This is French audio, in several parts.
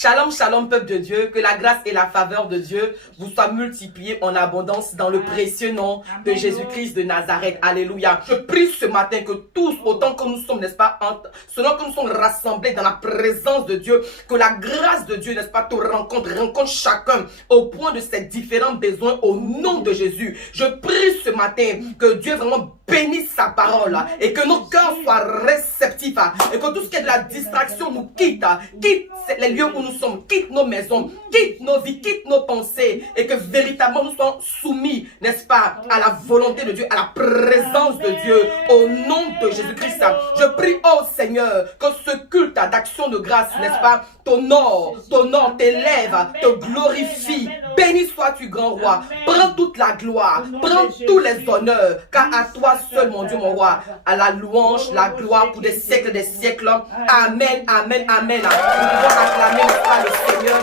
Shalom, shalom, peuple de Dieu. Que la grâce et la faveur de Dieu vous soient multipliées en abondance dans le précieux nom de Jésus-Christ de Nazareth. Alléluia. Je prie ce matin que tous, autant que nous sommes, n'est-ce pas, selon que nous sommes rassemblés dans la présence de Dieu, que la grâce de Dieu, n'est-ce pas, te rencontre chacun au point de ses différents besoins au nom de Jésus. Je prie ce matin que Dieu vraiment bénisse sa parole et que nos cœurs soient réceptifs et que tout ce qui est de la distraction nous quitte les lieux où nous sommes, quitte nos maisons, quitte nos vies, quitte nos pensées et que véritablement nous soyons soumis, n'est-ce pas, à la volonté de Dieu, à la présence de Dieu au nom de Jésus-Christ. Je prie, oh Seigneur, que ce culte d'action de grâce, n'est-ce pas, t'honore, t'élève, te glorifie. Béni sois-tu, grand roi. Prends toute la gloire, prends tous les honneurs, car à toi seul, mon Dieu, mon roi, à la louange, la gloire pour des siècles, Amen, amen, amen. Nous pouvons acclamer le Seigneur,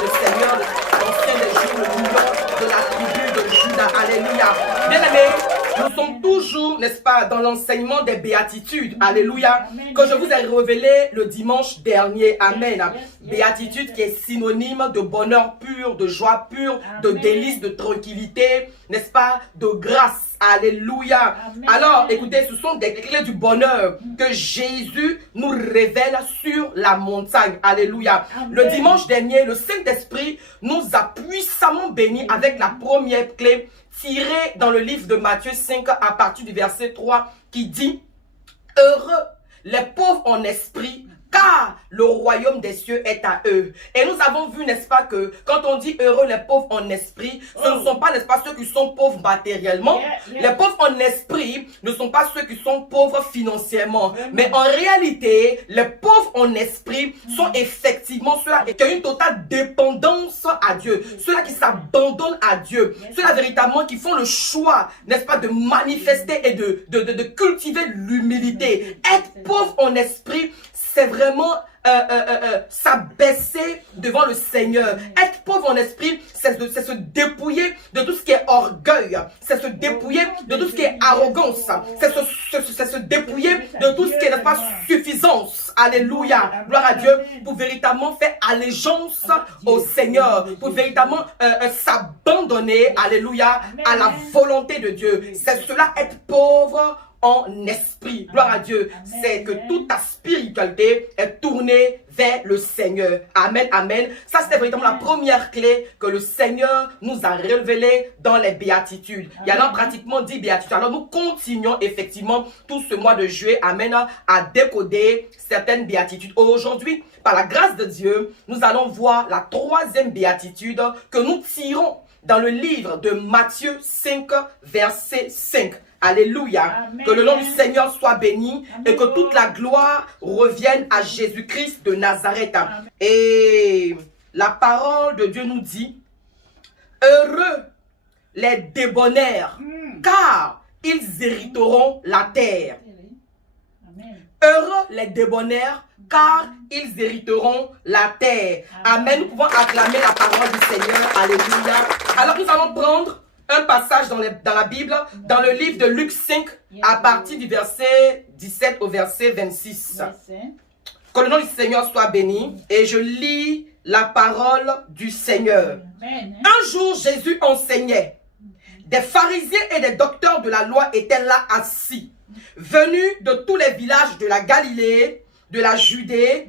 l'ancien des jours, le lion de la tribu de Juda. Alléluia. Bien-aimés, nous sommes toujours, n'est-ce pas, dans l'enseignement des béatitudes. Alléluia. Que je vous ai révélé le dimanche dernier. Amen. Béatitude qui est synonyme de bonheur pur, de joie pure, de délice, de tranquillité, n'est-ce pas, de grâce. Alléluia. Alors, écoutez, ce sont des clés du bonheur que Jésus nous révèle sur la montagne. Alléluia. Le dimanche dernier, le Saint-Esprit nous a puissamment bénis avec la première clé tirée dans le livre de Matthieu 5 à partir du verset 3 qui dit « Heureux les pauvres en esprit, car le royaume des cieux est à eux. » Et nous avons vu, n'est-ce pas, que quand on dit heureux les pauvres en esprit, ce ne sont pas, n'est-ce pas, ceux qui sont pauvres matériellement. Les pauvres en esprit ne sont pas ceux qui sont pauvres financièrement. Mais en réalité, les pauvres en esprit sont effectivement ceux-là qui ont une totale dépendance à Dieu. Ceux-là qui s'abandonnent à Dieu. Ceux-là véritablement qui font le choix, n'est-ce pas, de manifester et de cultiver l'humilité. Être pauvre en esprit, c'est vraiment s'abaisser devant le Seigneur. Être pauvre en esprit, c'est se dépouiller de tout ce qui est orgueil. C'est se dépouiller de tout ce qui est arrogance. C'est se dépouiller de tout ce qui est, n'est-ce pas, suffisance. Alléluia. Gloire à Dieu. Pour véritablement faire allégeance au Seigneur. Pour véritablement s'abandonner, alléluia, à la volonté de Dieu. C'est cela, être pauvre en esprit. Gloire à Dieu. C'est que toute ta spiritualité est tournée vers le Seigneur. Amen, amen. Ça, c'était véritablement la première clé que le Seigneur nous a révélée dans les béatitudes. Il y en a pratiquement 10 béatitudes. Alors, nous continuons effectivement tout ce mois de juillet, amen, à décoder certaines béatitudes. Aujourd'hui, par la grâce de Dieu, nous allons voir la troisième béatitude que nous tirons dans le livre de Matthieu 5, verset 5. Alléluia. Amen. Que le nom du Seigneur soit béni. Amen. Et que toute la gloire revienne à Jésus-Christ de Nazareth. Amen. Et la parole de Dieu nous dit, heureux les débonnaires, car ils hériteront la terre. Amen. Heureux les débonnaires, car ils hériteront la terre. Amen. Nous pouvons acclamer la parole du Seigneur. Alléluia. Alors nous allons prendre un passage dans la Bible, dans le livre de Luc 5, à partir du verset 17 au verset 26. Que le nom du Seigneur soit béni. Et je lis la parole du Seigneur. Un jour, Jésus enseignait. Des pharisiens et des docteurs de la loi étaient là assis, venus de tous les villages de la Galilée, de la Judée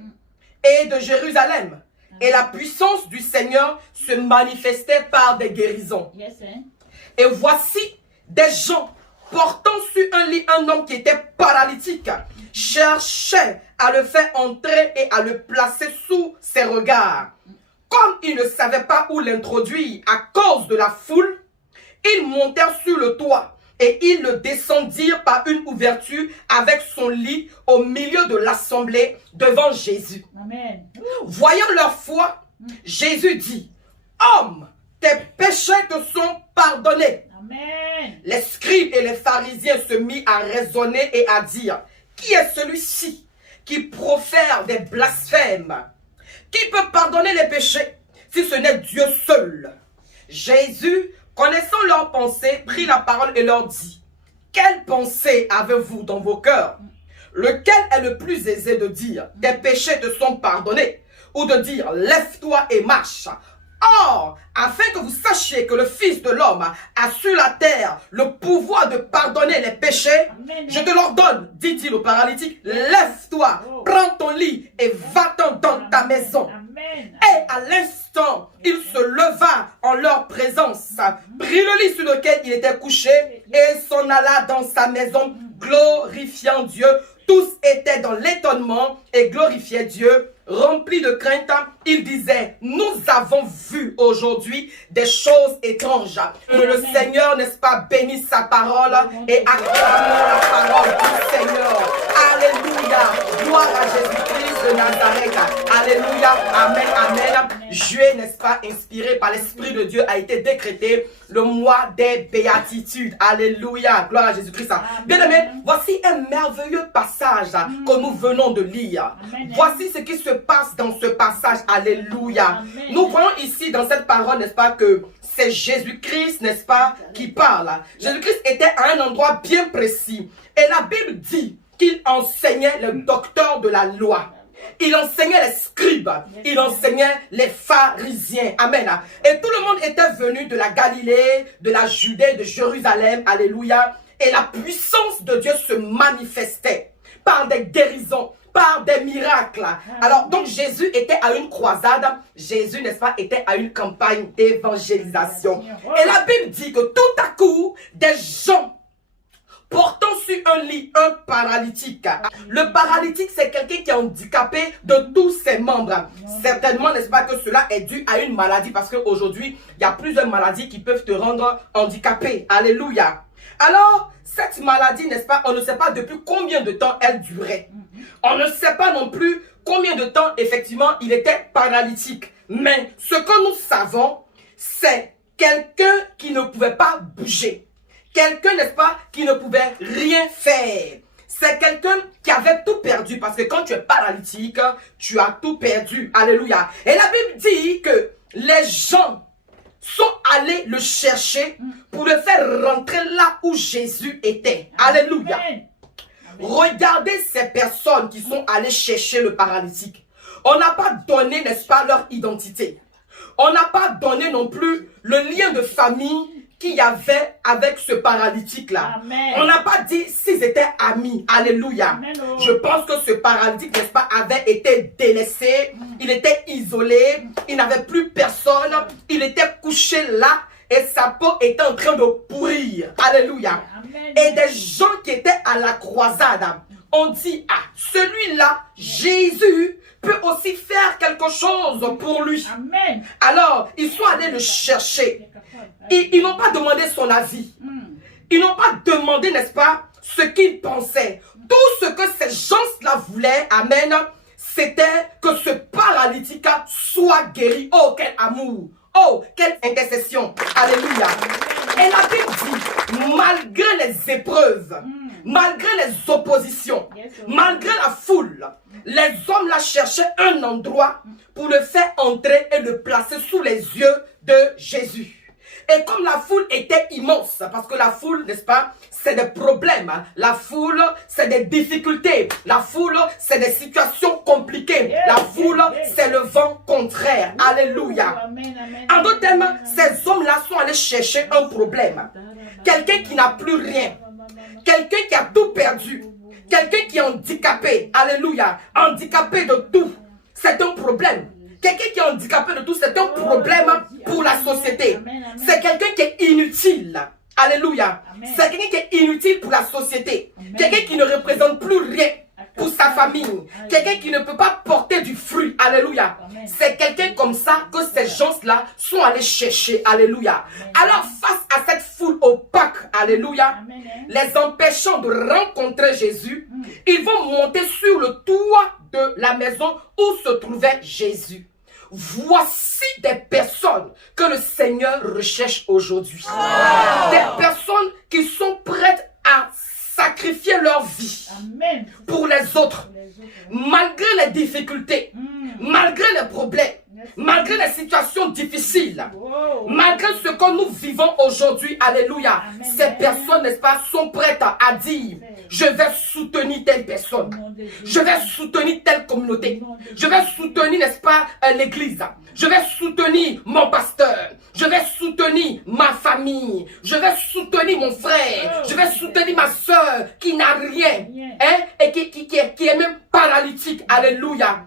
et de Jérusalem. Et la puissance du Seigneur se manifestait par des guérisons. Et voici des gens portant sur un lit un homme qui était paralytique, cherchaient à le faire entrer et à le placer sous ses regards. Comme ils ne savaient pas où l'introduire à cause de la foule, ils montèrent sur le toit et ils le descendirent par une ouverture avec son lit au milieu de l'assemblée devant Jésus. Amen. Voyant leur foi, Jésus dit, « Homme, tes péchés te sont pardonnés. » Amen. Les scribes et les pharisiens se mirent à raisonner et à dire, « Qui est celui-ci qui profère des blasphèmes? Qui peut pardonner les péchés si ce n'est Dieu seul? » Jésus, connaissant leurs pensées, prit la parole et leur dit, « Quelle pensée avez-vous dans vos cœurs? Lequel est le plus aisé de dire, tes péchés te sont pardonnés, ou de dire lève-toi et marche. Or, afin que vous sachiez que le Fils de l'homme a sur la terre le pouvoir de pardonner les péchés, je te l'ordonne, dit-il au paralytique, lève-toi, prends ton lit et va-t'en dans ta maison. Et à l'instant, il se leva en leur présence, prit le lit sur lequel il était couché et s'en alla dans sa maison, glorifiant Dieu. Tous étaient dans l'étonnement et glorifiaient Dieu. Remplis de crainte, il disait, nous avons vu aujourd'hui des choses étranges. Que le Seigneur, n'est-ce pas, bénisse sa parole et acclamons la parole du Seigneur. Alléluia. Gloire à Jésus-Christ de Nazareth. Alléluia. Amen. Amen. Juillet, n'est-ce pas, inspiré par l'Esprit de Dieu, a été décrété le mois des béatitudes. Alléluia. Gloire à Jésus-Christ. Bien aimé, voici un merveilleux passage que nous venons de lire. Voici ce qui se passe dans ce passage. Alléluia. Nous voyons ici dans cette parole, n'est-ce pas, que c'est Jésus-Christ, n'est-ce pas, qui parle. Jésus-Christ était à un endroit bien précis. Et la Bible dit qu'il enseignait le docteur de la loi. Il enseignait les scribes, il enseignait les pharisiens. Amen. Et tout le monde était venu de la Galilée, de la Judée, de Jérusalem. Alléluia. Et la puissance de Dieu se manifestait par des guérisons, par des miracles. Alors, donc Jésus était à une croisade. Jésus, n'est-ce pas, était à une campagne d'évangélisation. Et la Bible dit que tout à coup, des gens portant sur un lit un paralytique. Le paralytique, c'est quelqu'un qui est handicapé de tous ses membres. Certainement, n'est-ce pas, que cela est dû à une maladie, parce qu'aujourd'hui, il y a plusieurs maladies qui peuvent te rendre handicapé. Alléluia. Alors, cette maladie, n'est-ce pas, on ne sait pas depuis combien de temps elle durait. On ne sait pas non plus combien de temps, effectivement, il était paralytique. Mais ce que nous savons, c'est quelqu'un qui ne pouvait pas bouger. Quelqu'un, n'est-ce pas, qui ne pouvait rien faire. C'est quelqu'un qui avait tout perdu. Parce que quand tu es paralytique, tu as tout perdu. Alléluia. Et la Bible dit que les gens sont allés le chercher pour le faire rentrer là où Jésus était. Alléluia. Regardez ces personnes qui sont allées chercher le paralytique. On n'a pas donné, n'est-ce pas, leur identité. On n'a pas donné non plus le lien de famille qu'il y avait avec ce paralytique-là. On n'a pas dit s'ils étaient amis. Alléluia. Amen. Je pense que ce paralytique, n'est-ce pas, avait été délaissé. Il était isolé. Il n'avait plus personne. Il était couché là et sa peau était en train de pourrir. Alléluia. Amen. Et des gens qui étaient à la croisade ont dit, ah, celui-là, Jésus, peut aussi faire quelque chose pour lui. Amen. Alors, ils sont allés le chercher. Ils n'ont pas demandé son avis. Ils n'ont pas demandé, n'est-ce pas, ce qu'ils pensaient. Tout ce que ces gens-là voulaient, amen, c'était que ce paralytique soit guéri. Oh, quel amour! Oh, quelle intercession! Alléluia! Et la Bible dit, malgré les épreuves, malgré les oppositions, malgré la foule, les hommes là cherchaient un endroit pour le faire entrer et le placer sous les yeux de Jésus. Et comme la foule était immense, parce que la foule, n'est-ce pas, c'est des problèmes. La foule, c'est des difficultés. La foule, c'est des situations compliquées. La foule, c'est le vent contraire. Alléluia. En d'autres termes, ces hommes-là sont allés chercher un problème. Quelqu'un qui n'a plus rien. Quelqu'un qui a tout perdu. Quelqu'un qui est handicapé. Alléluia. Handicapé de tout. C'est un problème. Quelqu'un qui est handicapé de tout, c'est un problème pour la société. C'est quelqu'un qui est inutile. Alléluia. C'est quelqu'un qui est inutile pour la société. Quelqu'un qui ne représente plus rien pour sa famille. Quelqu'un qui ne peut pas porter du fruit. Alléluia. C'est quelqu'un comme ça que ces gens-là sont allés chercher. Alléluia. Alors face à cette foule opaque, alléluia, les empêchant de rencontrer Jésus, ils vont monter sur le toit de la maison où se trouvait Jésus. Voici des personnes que le Seigneur recherche aujourd'hui. Des personnes qui sont prêtes à sacrifier leur vie pour les autres, malgré les difficultés, malgré les problèmes, malgré les situations difficiles, malgré ce que nous vivons aujourd'hui. Alléluia. Ces personnes, n'est-ce pas, sont prêtes à dire, Je vais soutenir telle personne. Je vais soutenir telle communauté. Je vais soutenir, n'est-ce pas, l'église. Je vais soutenir mon pasteur. Je vais soutenir ma famille. Je vais soutenir mon frère. Je vais soutenir ma soeur qui n'a rien. Hein, et qui est même paralytique. Alléluia.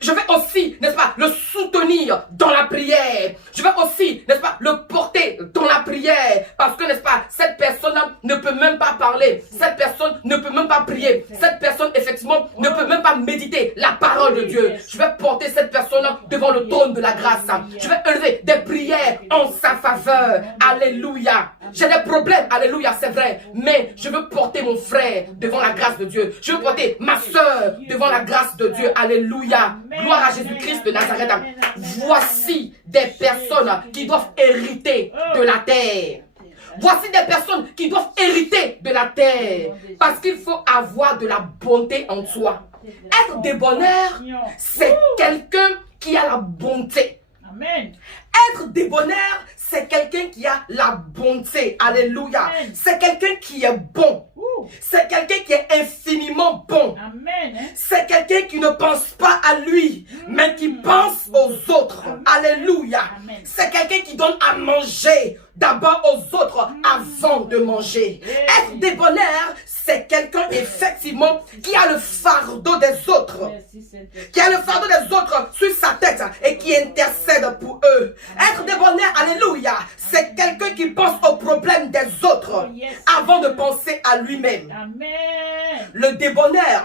Je vais aussi, n'est-ce pas, le soutenir dans la prière. Je vais aussi, n'est-ce pas, le porter dans la prière. Parce que, n'est-ce pas, cette personne-là ne peut même pas parler. Cette personne ne peut même pas prier. Cette personne, effectivement, ne peut même pas méditer la parole de Dieu. Je vais porter cette personne-là devant le trône de la grâce. Je vais élever des prières en sa faveur. Alléluia. J'ai des problèmes, alléluia, c'est vrai. Mais je veux porter mon frère devant la grâce de Dieu. Je veux porter ma soeur devant la grâce de Dieu. Alléluia. Gloire à Jésus-Christ de Nazareth. Voici des personnes qui doivent hériter de la terre. Voici des personnes qui doivent hériter de la terre. Parce qu'il faut avoir de la bonté en soi. Être débonnaire, c'est quelqu'un qui a la bonté. Amen. Être débonnaire, c'est quelqu'un qui a la bonté. Alléluia. C'est quelqu'un qui est bon. C'est quelqu'un qui est infiniment bon. Amen. C'est quelqu'un qui ne pense pas à lui, mais qui pense aux autres. Alléluia. C'est quelqu'un qui donne à manger d'abord aux autres avant de manger. Être débonnaire, c'est quelqu'un effectivement qui a le fardeau des autres. Qui a le fardeau des autres sur sa tête et qui intercède pour eux. Être débonnaire, alléluia, c'est quelqu'un qui pense aux problèmes des autres avant de penser à lui-même. Le débonnaire,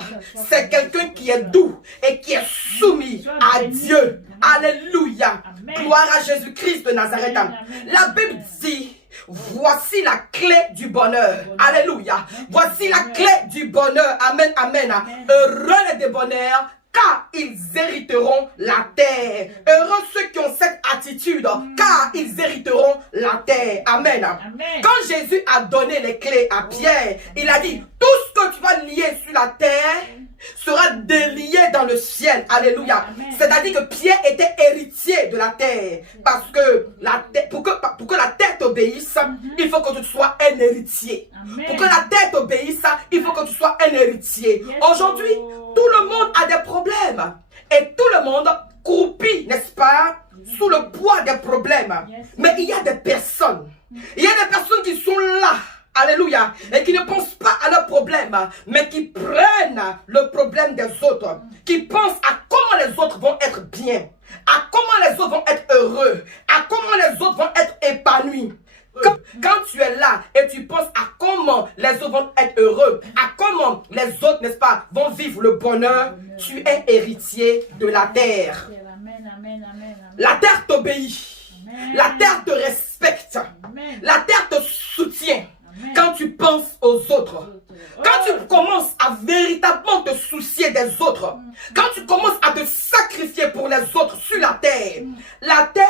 c'est quelqu'un qui est doux et qui est soumis à Dieu. Alléluia. Gloire à Jésus-Christ de Nazareth. La Bible dit, voici la clé du bonheur. Alléluia. Voici la clé du bonheur. Amen, amen. Heureux les débonnaires, car ils hériteront la terre. Heureux ceux qui ont cette attitude, car ils hériteront la terre. Amen. Amen. Quand Jésus a donné les clés à Pierre, il a dit, tout ce que tu vas lier sur la terre sera délié dans le ciel. Alléluia. C'est-à-dire que Pierre était héritier de la terre. Parce que pour que la terre t'obéisse, il faut que tu sois un héritier. Amen. Pour que la terre t'obéisse, il faut que tu sois un héritier. Aujourd'hui, tout le monde a des problèmes. Et tout le monde croupit, n'est-ce pas, sous le poids des problèmes. Mais il y a des personnes. Il y a des personnes qui sont là. Alléluia. Et qui ne pensent pas à leurs problèmes, mais qui prennent le problème des autres. Qui pensent à comment les autres vont être bien. À comment les autres vont être heureux. À comment les autres vont être épanouis. Quand tu es là et tu penses à comment les autres vont être heureux, à comment les autres, n'est-ce pas, vont vivre le bonheur, tu es héritier de la terre. La terre t'obéit. La terre te respecte. La terre te soutient. Quand tu penses aux autres, quand tu commences à véritablement te soucier des autres, quand tu commences à te sacrifier pour les autres sur la terre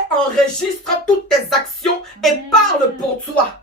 enregistre toutes tes actions et parle pour toi.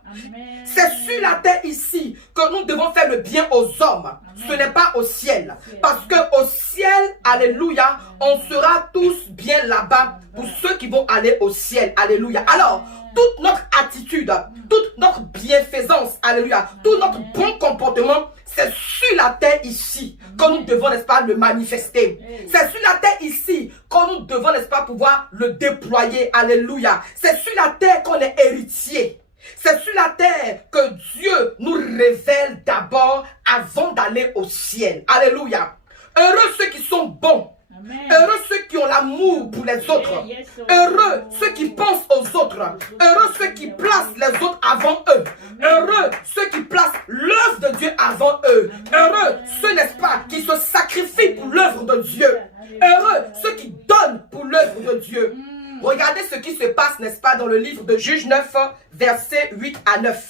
C'est sur la terre ici que nous devons faire le bien aux hommes. Ce n'est pas au ciel. Parce que au ciel, alléluia, on sera tous bien là-bas pour ceux qui vont aller au ciel. Alléluia. Alors, toute notre attitude, toute notre bienfaisance, alléluia, tout notre bon comportement, c'est sur la terre ici que nous devons, n'est-ce pas, le manifester. C'est sur la terre ici que nous devons, n'est-ce pas, pouvoir le déployer. Alléluia. C'est sur la terre qu'on est héritier. C'est sur la terre que Dieu nous révèle d'abord avant d'aller au ciel. Alléluia. Heureux ceux qui sont bons. Heureux ceux qui ont l'amour pour les autres. Heureux ceux qui pensent aux autres. Heureux ceux qui placent les autres avant eux. Heureux ceux qui placent l'œuvre de Dieu avant eux. Heureux ceux, n'est-ce pas, qui se sacrifient pour l'œuvre de Dieu. Heureux ceux qui donnent pour l'œuvre de Dieu. Regardez ce qui se passe, n'est-ce pas, dans le livre de Juge 9, versets 8 à 9.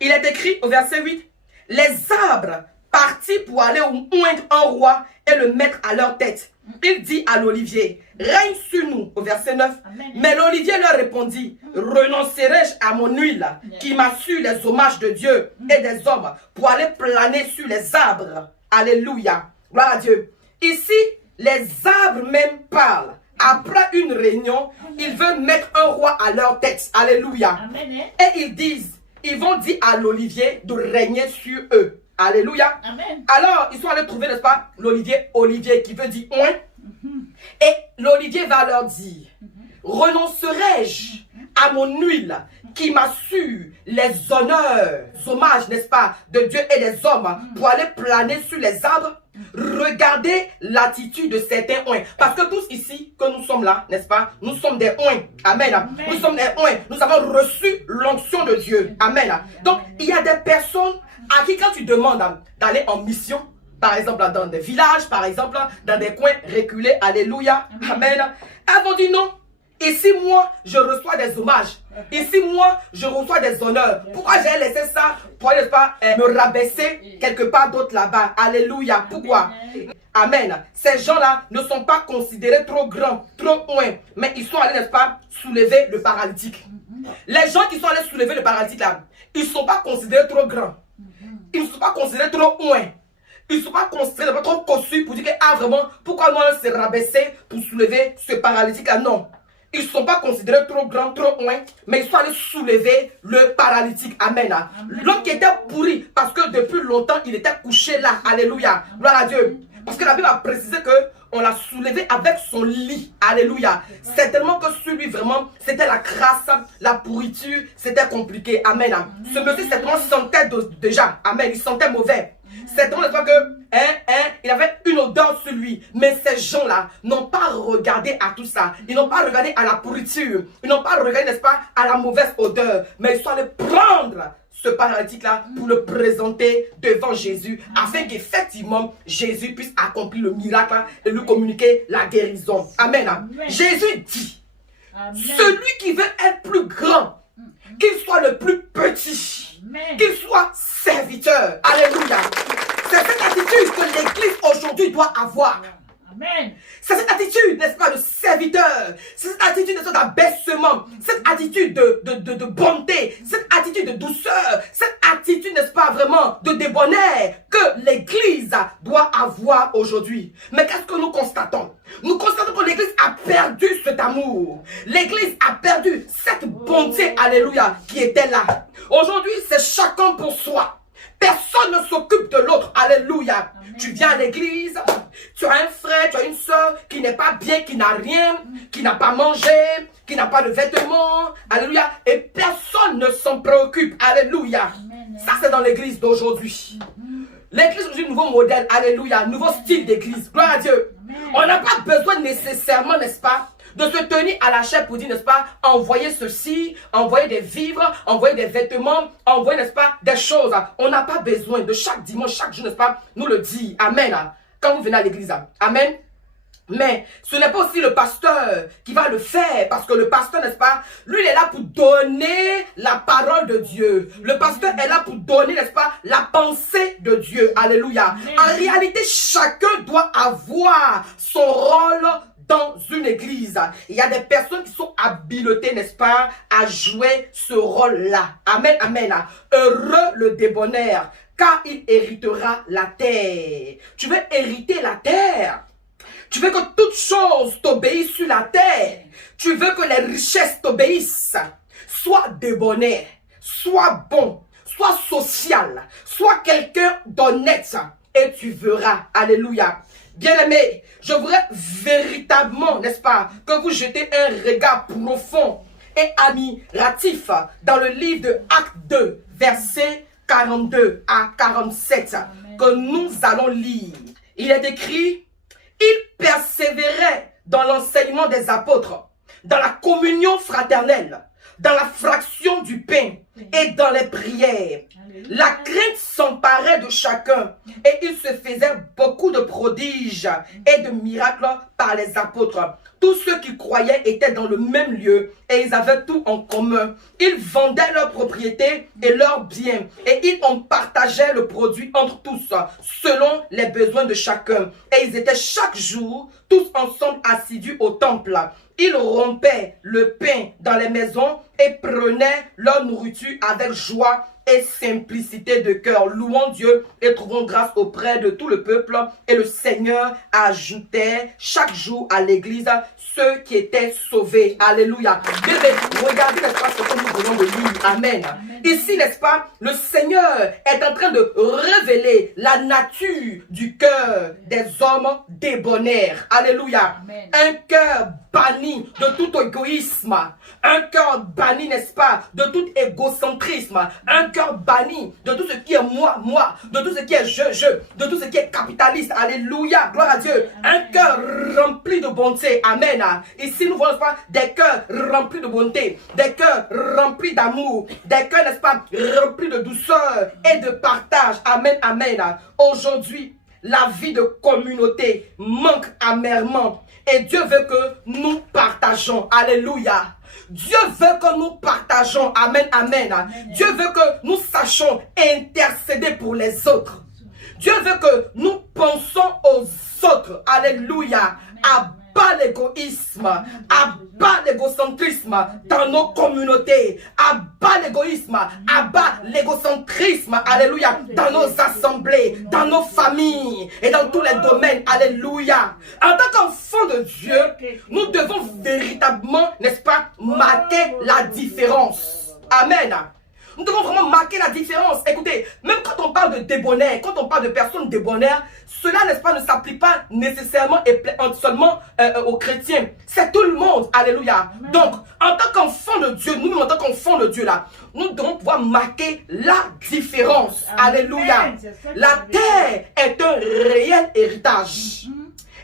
Il est écrit au verset 8, « Les arbres partis pour aller oindre un roi et le mettre à leur tête. Il dit à l'olivier, règne sur nous, au verset 9. Mais l'olivier leur répondit, renoncerai-je à mon huile qui m'assure les hommages de Dieu et des hommes pour aller planer sur les arbres. Alléluia. Gloire à Dieu. Ici, les arbres même parlent. Après une réunion, ils veulent mettre un roi à leur tête. Alléluia. Et ils vont dire à l'olivier de régner sur eux. Alléluia. Amen. Alors, ils sont allés trouver, n'est-ce pas, Olivier qui veut dire oint. Et l'Olivier va leur dire, renoncerai-je à mon huile qui m'assure les hommages, n'est-ce pas, de Dieu et des hommes pour aller planer sur les arbres? Regardez l'attitude de certains oints. Parce que tous ici, que nous sommes là, n'est-ce pas, nous sommes des oints. Amen. Amen. Nous sommes des oints. Nous avons reçu l'onction de Dieu. Amen. Amen. Donc, il y a des personnes à qui, quand tu demandes d'aller en mission, par exemple dans des villages, par exemple dans des coins reculés, alléluia, amen, elles vont dire non. Ici, moi, je reçois des hommages. Ici, moi, je reçois des honneurs. Pourquoi j'ai laissé ça pour, n'est-ce pas, me rabaisser quelque part d'autre là-bas? Alléluia. Pourquoi? Amen. Ces gens-là ne sont pas considérés trop grands, trop loin, mais ils sont allés, n'est-ce pas, soulever le paralytique. Les gens qui sont allés soulever le paralytique là, ils ne sont pas considérés trop grands. Ils ne sont pas considérés trop loin. Ils ne sont pas considérés trop cossus pour dire que, ah vraiment, pourquoi moi on s'est rabaissé pour soulever ce paralytique là? Non. Ils ne sont pas considérés trop grands, trop loin, mais ils sont allés soulever le paralytique. Amen. L'homme qui était pourri, parce que depuis longtemps, il était couché là. Alléluia. Gloire à Dieu. Parce que la Bible a précisé qu'on l'a soulevé avec son lit. Alléluia. Certainement que celui vraiment, c'était la crasse, la pourriture, c'était compliqué. Amen. Ce monsieur, certainement, sentait déjà. Amen. Il sentait mauvais. Certainement, n'est-ce pas que il avait une odeur sur lui. Mais ces gens-là n'ont pas regardé à tout ça. Ils n'ont pas regardé à la pourriture. Ils n'ont pas regardé, n'est-ce pas, à la mauvaise odeur. Mais ils sont allés prendre ce paralytique-là pour le présenter devant Jésus, afin qu'effectivement Jésus puisse accomplir le miracle et lui communiquer la guérison. Amen. Amen. Jésus dit, amen, celui qui veut être plus grand, qu'il soit le plus petit, qu'il soit serviteur. Alléluia. C'est cette attitude que l'Église aujourd'hui doit avoir. Amen. C'est cette attitude, n'est-ce pas, de serviteur. C'est cette attitude, n'est-ce pas, d'abaissement. Cette attitude de bonté. Cette attitude de douceur. Cette attitude, n'est-ce pas, vraiment, de débonnaire que l'Église doit avoir aujourd'hui. Mais qu'est-ce que nous constatons? Nous constatons que l'Église a perdu cet amour. L'Église a perdu cette bonté, alléluia, qui était là. Aujourd'hui, c'est chacun pour soi. Personne ne s'occupe de l'autre. Alléluia. Amen. Tu viens à l'église, tu as un frère, tu as une soeur qui n'est pas bien, qui n'a rien, qui n'a pas mangé, qui n'a pas de vêtements. Alléluia. Et personne ne s'en préoccupe. Alléluia. Amen. Ça, c'est dans l'église d'aujourd'hui. L'église est un nouveau modèle. Alléluia. Nouveau style d'église. Gloire à Dieu. Amen. On n'a pas besoin nécessairement, n'est-ce pas, de se tenir à la chair pour dire, n'est-ce pas, envoyer ceci, envoyer des vivres, envoyer des vêtements, envoyer, n'est-ce pas, des choses. On n'a pas besoin de chaque dimanche, chaque jour, n'est-ce pas, nous le dire. Amen. Quand vous venez à l'église. Amen. Mais ce n'est pas aussi le pasteur qui va le faire, parce que le pasteur, n'est-ce pas, lui, il est là pour donner la parole de Dieu. Le pasteur est là pour donner, n'est-ce pas, la pensée de Dieu. Alléluia. En réalité, chacun doit avoir son rôle dans une église. Il y a des personnes qui sont habilotées, n'est-ce pas, à jouer ce rôle-là. Amen, amen. Heureux le débonnaire, car il héritera la terre. Tu veux hériter la terre? Tu veux que toutes choses t'obéissent sur la terre? Tu veux que les richesses t'obéissent? Sois débonnaire, sois bon, sois social, sois quelqu'un d'honnête et tu verras. Alléluia. Bien-aimés, je voudrais véritablement, n'est-ce pas, que vous jetez un regard profond et admiratif dans le livre de Actes 2, versets 42 à 47, amen, que nous allons lire. Il est écrit, il persévérait dans l'enseignement des apôtres, dans la communion fraternelle, dans la fraction du pain et dans les prières. La crainte s'emparait de chacun et il se faisait beaucoup de prodiges et de miracles par les apôtres. Tous ceux qui croyaient étaient dans le même lieu et ils avaient tout en commun. Ils vendaient leurs propriétés et leurs biens et ils en partageaient le produit entre tous selon les besoins de chacun. Et ils étaient chaque jour tous ensemble assidus au temple. Ils rompaient le pain dans les maisons et prenaient leur nourriture avec joie et simplicité de cœur. Louons Dieu et trouvons grâce auprès de tout le peuple. Et le Seigneur ajoutait chaque jour à l'église ceux qui étaient sauvés. Alléluia. Regardez, n'est-ce pas, ce que nous venons de lire. Amen. Ici, n'est-ce pas, le Seigneur est en train de révéler la nature du cœur des hommes débonnaires. Alléluia. Amen. Un cœur banni de tout égoïsme. Un cœur banni, n'est-ce pas, de tout égocentrisme. Un cœur banni de tout ce qui est moi, de tout ce qui est je, de tout ce qui est capitaliste. Alléluia, gloire à Dieu. Un cœur rempli de bonté. Amen. Ici, nous voyons, n'est-ce pas, des cœurs remplis de bonté, des cœurs remplis d'amour, des cœurs, n'est-ce pas, remplis de douceur et de partage. Amen, amen. Aujourd'hui, la vie de communauté manque amèrement. Et Dieu veut que nous partageons. Alléluia. Dieu veut que nous partageons. Amen, amen. Dieu veut que nous sachions intercéder pour les autres. Dieu veut que nous pensons aux autres. Alléluia. Abat l'égoïsme, abat l'égocentrisme dans nos communautés, abat l'égoïsme, abat l'égocentrisme, alléluia, dans nos assemblées, dans nos familles et dans tous les domaines, alléluia. En tant qu'enfants de Dieu, nous devons véritablement, n'est-ce pas, marquer la différence. Amen. Nous devons vraiment marquer la différence. Écoutez, même quand on parle de débonnaire, quand on parle de personnes débonnaires, cela, n'est-ce pas, ne s'applique pas nécessairement et seulement aux chrétiens. C'est tout le monde. Alléluia. Amen. Donc, en tant qu'enfants de Dieu, nous, en tant qu'enfants de Dieu, là, nous devons pouvoir marquer la différence. Amen. Alléluia. La terre est un réel héritage.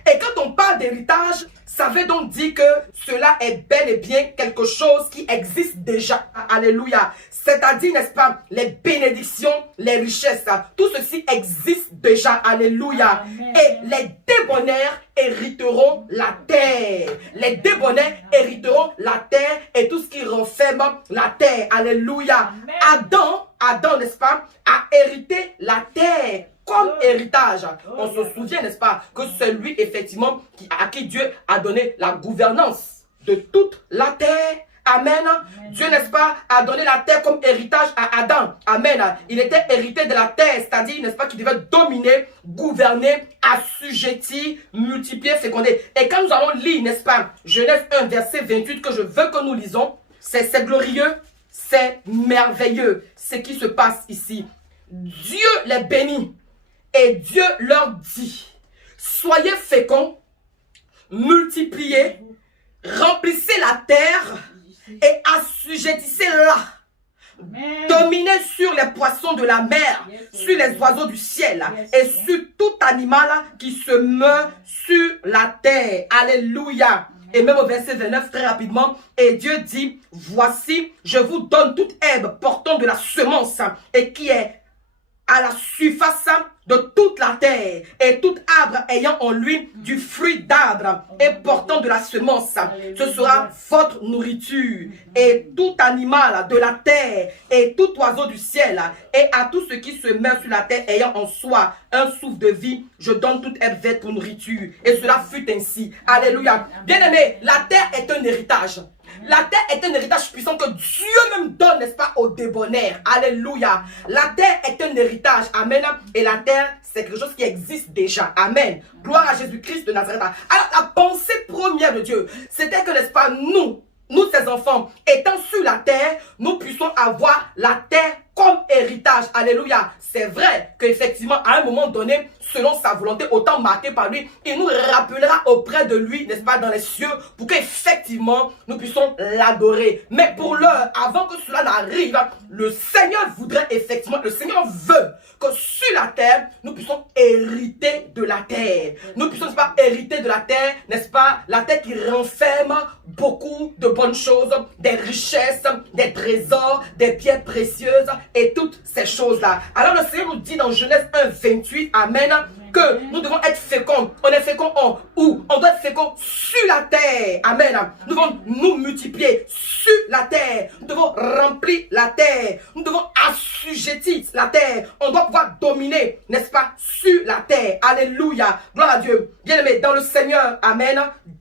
Et quand on parle d'héritage, ça veut donc dire que cela est bel et bien quelque chose qui existe déjà. Alléluia. C'est-à-dire, n'est-ce pas, les bénédictions, les richesses, tout ceci existe déjà. Alléluia. Amen. Et les débonnaires hériteront la terre. Les débonnaires hériteront la terre et tout ce qui renferme la terre. Alléluia. Amen. Adam, n'est-ce pas, a hérité la terre comme héritage. On se souvient, n'est-ce pas, que c'est lui, effectivement, à qui Dieu a donné la gouvernance de toute la terre. Amen. Amen. Dieu, n'est-ce pas, a donné la terre comme héritage à Adam. Amen. Il était hérité de la terre, c'est-à-dire, n'est-ce pas, qu'il devait dominer, gouverner, assujettir, multiplier, féconder. Et quand nous allons lire, n'est-ce pas, Genèse 1, verset 28, que je veux que nous lisons, c'est glorieux, c'est merveilleux, ce qui se passe ici. Dieu les bénit. Et Dieu leur dit, soyez féconds, multipliez, remplissez la terre et assujettissez-la. Dominez sur les poissons de la mer, sur les oiseaux du ciel et sur tout animal qui se meut sur la terre. Alléluia. Et même au verset 29, très rapidement, et Dieu dit, voici, je vous donne toute herbe portant de la semence et qui est à la surface de toute la terre, et tout arbre ayant en lui du fruit d'arbre et portant de la semence, ce sera votre nourriture. Et tout animal de la terre et tout oiseau du ciel et à tout ce qui se met sur la terre ayant en soi un souffle de vie, je donne toute herbe verte pour nourriture. Et cela fut ainsi. Alléluia. Bien-aimé, la terre est un héritage. La terre est un héritage puissant que Dieu même donne, n'est-ce pas, aux débonnaires. Alléluia. La terre est un héritage. Amen. Et la terre, c'est quelque chose qui existe déjà. Amen. Gloire à Jésus-Christ de Nazareth. Alors, la pensée première de Dieu, c'était que, n'est-ce pas, nous, ses enfants, étant sur la terre, nous puissions avoir la terre comme héritage. Alléluia. C'est vrai qu'effectivement, à un moment donné, selon sa volonté, autant marquée par lui, il nous rappellera auprès de lui, n'est-ce pas, dans les cieux, pour qu'effectivement, nous puissions l'adorer. Mais pour l'heure, avant que cela n'arrive, le Seigneur voudrait effectivement, le Seigneur veut que sur la terre, nous puissions hériter de la terre. Nous puissions, n'est-ce pas, hériter de la terre, n'est-ce pas, la terre qui renferme beaucoup de bonnes choses, des richesses, des trésors, des pierres précieuses et toutes ces choses-là. Alors le Seigneur nous dit dans Genèse 1, 28, Amen, que nous devons être féconds. On est féconds en où? On doit être féconds sur la terre. Amen. Nous devons nous multiplier sur la terre. Nous devons remplir la terre. Nous devons assujettir la terre. On doit pouvoir dominer, n'est-ce pas, sur la terre. Alléluia. Gloire à Dieu. Bien-aimés, dans le Seigneur, Amen,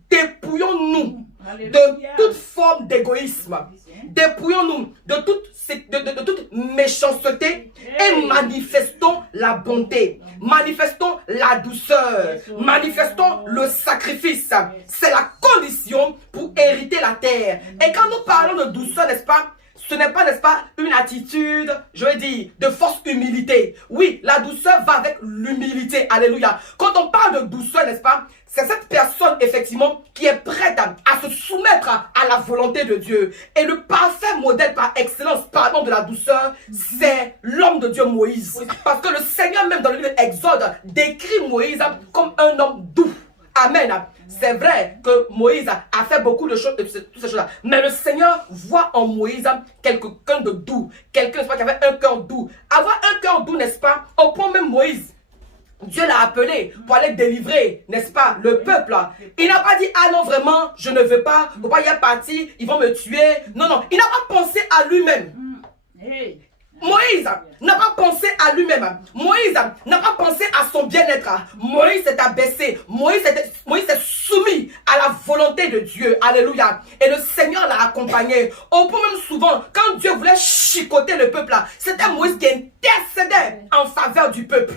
dépouillons-nous de toute forme d'égoïsme. Dépouillons-nous de toute méchanceté et manifestons la bonté. Manifestons la douceur. Manifestons le sacrifice. C'est la condition pour hériter la terre. Et quand nous parlons de douceur, n'est-ce pas? Ce n'est pas, n'est-ce pas, une attitude, je veux dire, de force humilité. Oui, la douceur va avec l'humilité. Alléluia. Quand on parle de douceur, n'est-ce pas, c'est cette personne, effectivement, qui est prête à se soumettre à la volonté de Dieu. Et le parfait modèle par excellence, pardon, de la douceur, c'est l'homme de Dieu, Moïse. Parce que le Seigneur, même dans le livre d'Exode, décrit Moïse comme un homme doux. Amen. C'est vrai que Moïse a fait beaucoup de choses, toutes ces choses-là. Mais le Seigneur voit en Moïse quelqu'un de doux. Quelqu'un, n'est-ce pas, qui avait un cœur doux. Avoir un cœur doux, n'est-ce pas, au point même Moïse, Dieu l'a appelé pour aller délivrer, n'est-ce pas, le peuple. Il n'a pas dit, ah non, vraiment, je ne veux pas, faut pas y être parti, ils vont me tuer. Non, non, il n'a pas pensé à lui-même. Moïse n'a pas pensé à lui-même. Moïse n'a pas pensé à son bien-être. Moïse s'est abaissé. Moïse s'est soumis à la volonté de Dieu. Alléluia. Et le Seigneur l'a accompagné. Au point même souvent, quand Dieu voulait chicoter le peuple, c'était Moïse qui intercédait en faveur du peuple.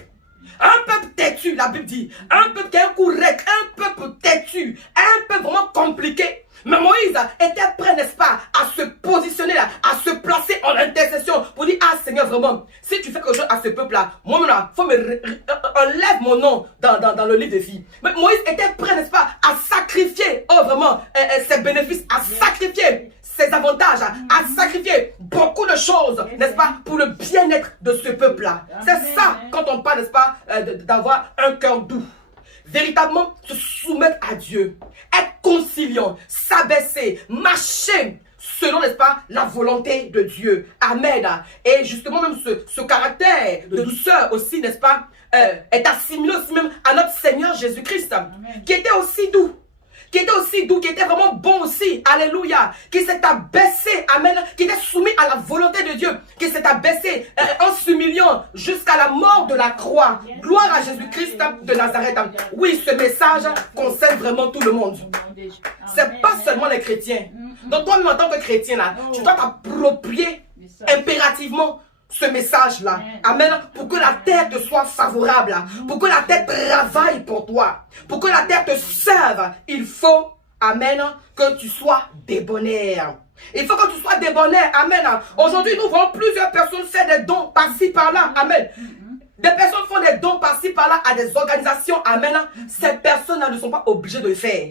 Un peuple têtu, la Bible dit. Un peuple qui a un coup rec. Un peuple têtu. Un peuple vraiment compliqué. Mais Moïse était prêt, n'est-ce pas, à se positionner là, à se placer en intercession pour dire, ah Seigneur, vraiment, si tu fais quelque chose à ce peuple-là, moi, il faut enlève mon nom dans le livre des filles. Mais Moïse était prêt, n'est-ce pas, à sacrifier, oh vraiment, ses bénéfices, à sacrifier ses avantages, à sacrifier beaucoup de choses, n'est-ce pas, pour le bien-être de ce peuple-là. C'est ça, quand on parle, n'est-ce pas, d'avoir un cœur doux. Véritablement se soumettre à Dieu, être conciliant, s'abaisser, marcher selon, n'est-ce pas, la volonté de Dieu. Amen. Et justement, même ce caractère de douceur aussi, n'est-ce pas, est assimilé aussi même à notre Seigneur Jésus-Christ, qui était aussi doux. Qui était vraiment bon aussi, alléluia, qui s'est abaissé, amen, qui était soumis à la volonté de Dieu, qui s'est abaissé en s'humiliant jusqu'à la mort de la croix. Gloire à Jésus-Christ de Nazareth. Oui, ce message concerne vraiment tout le monde. C'est pas seulement les chrétiens. Donc toi-même en tant que chrétien, là, tu dois t'approprier impérativement ce message-là. Amen. Pour que la terre te soit favorable. Pour que la terre travaille pour toi. Pour que la terre te serve. Il faut, amen, que tu sois débonnaire. Il faut que tu sois débonnaire. Amen. Aujourd'hui, nous voyons plusieurs personnes faire des dons par-ci, par-là. Amen. Des personnes font des dons par-ci, par-là à des organisations. Amen. Ces personnes-là ne sont pas obligées de le faire.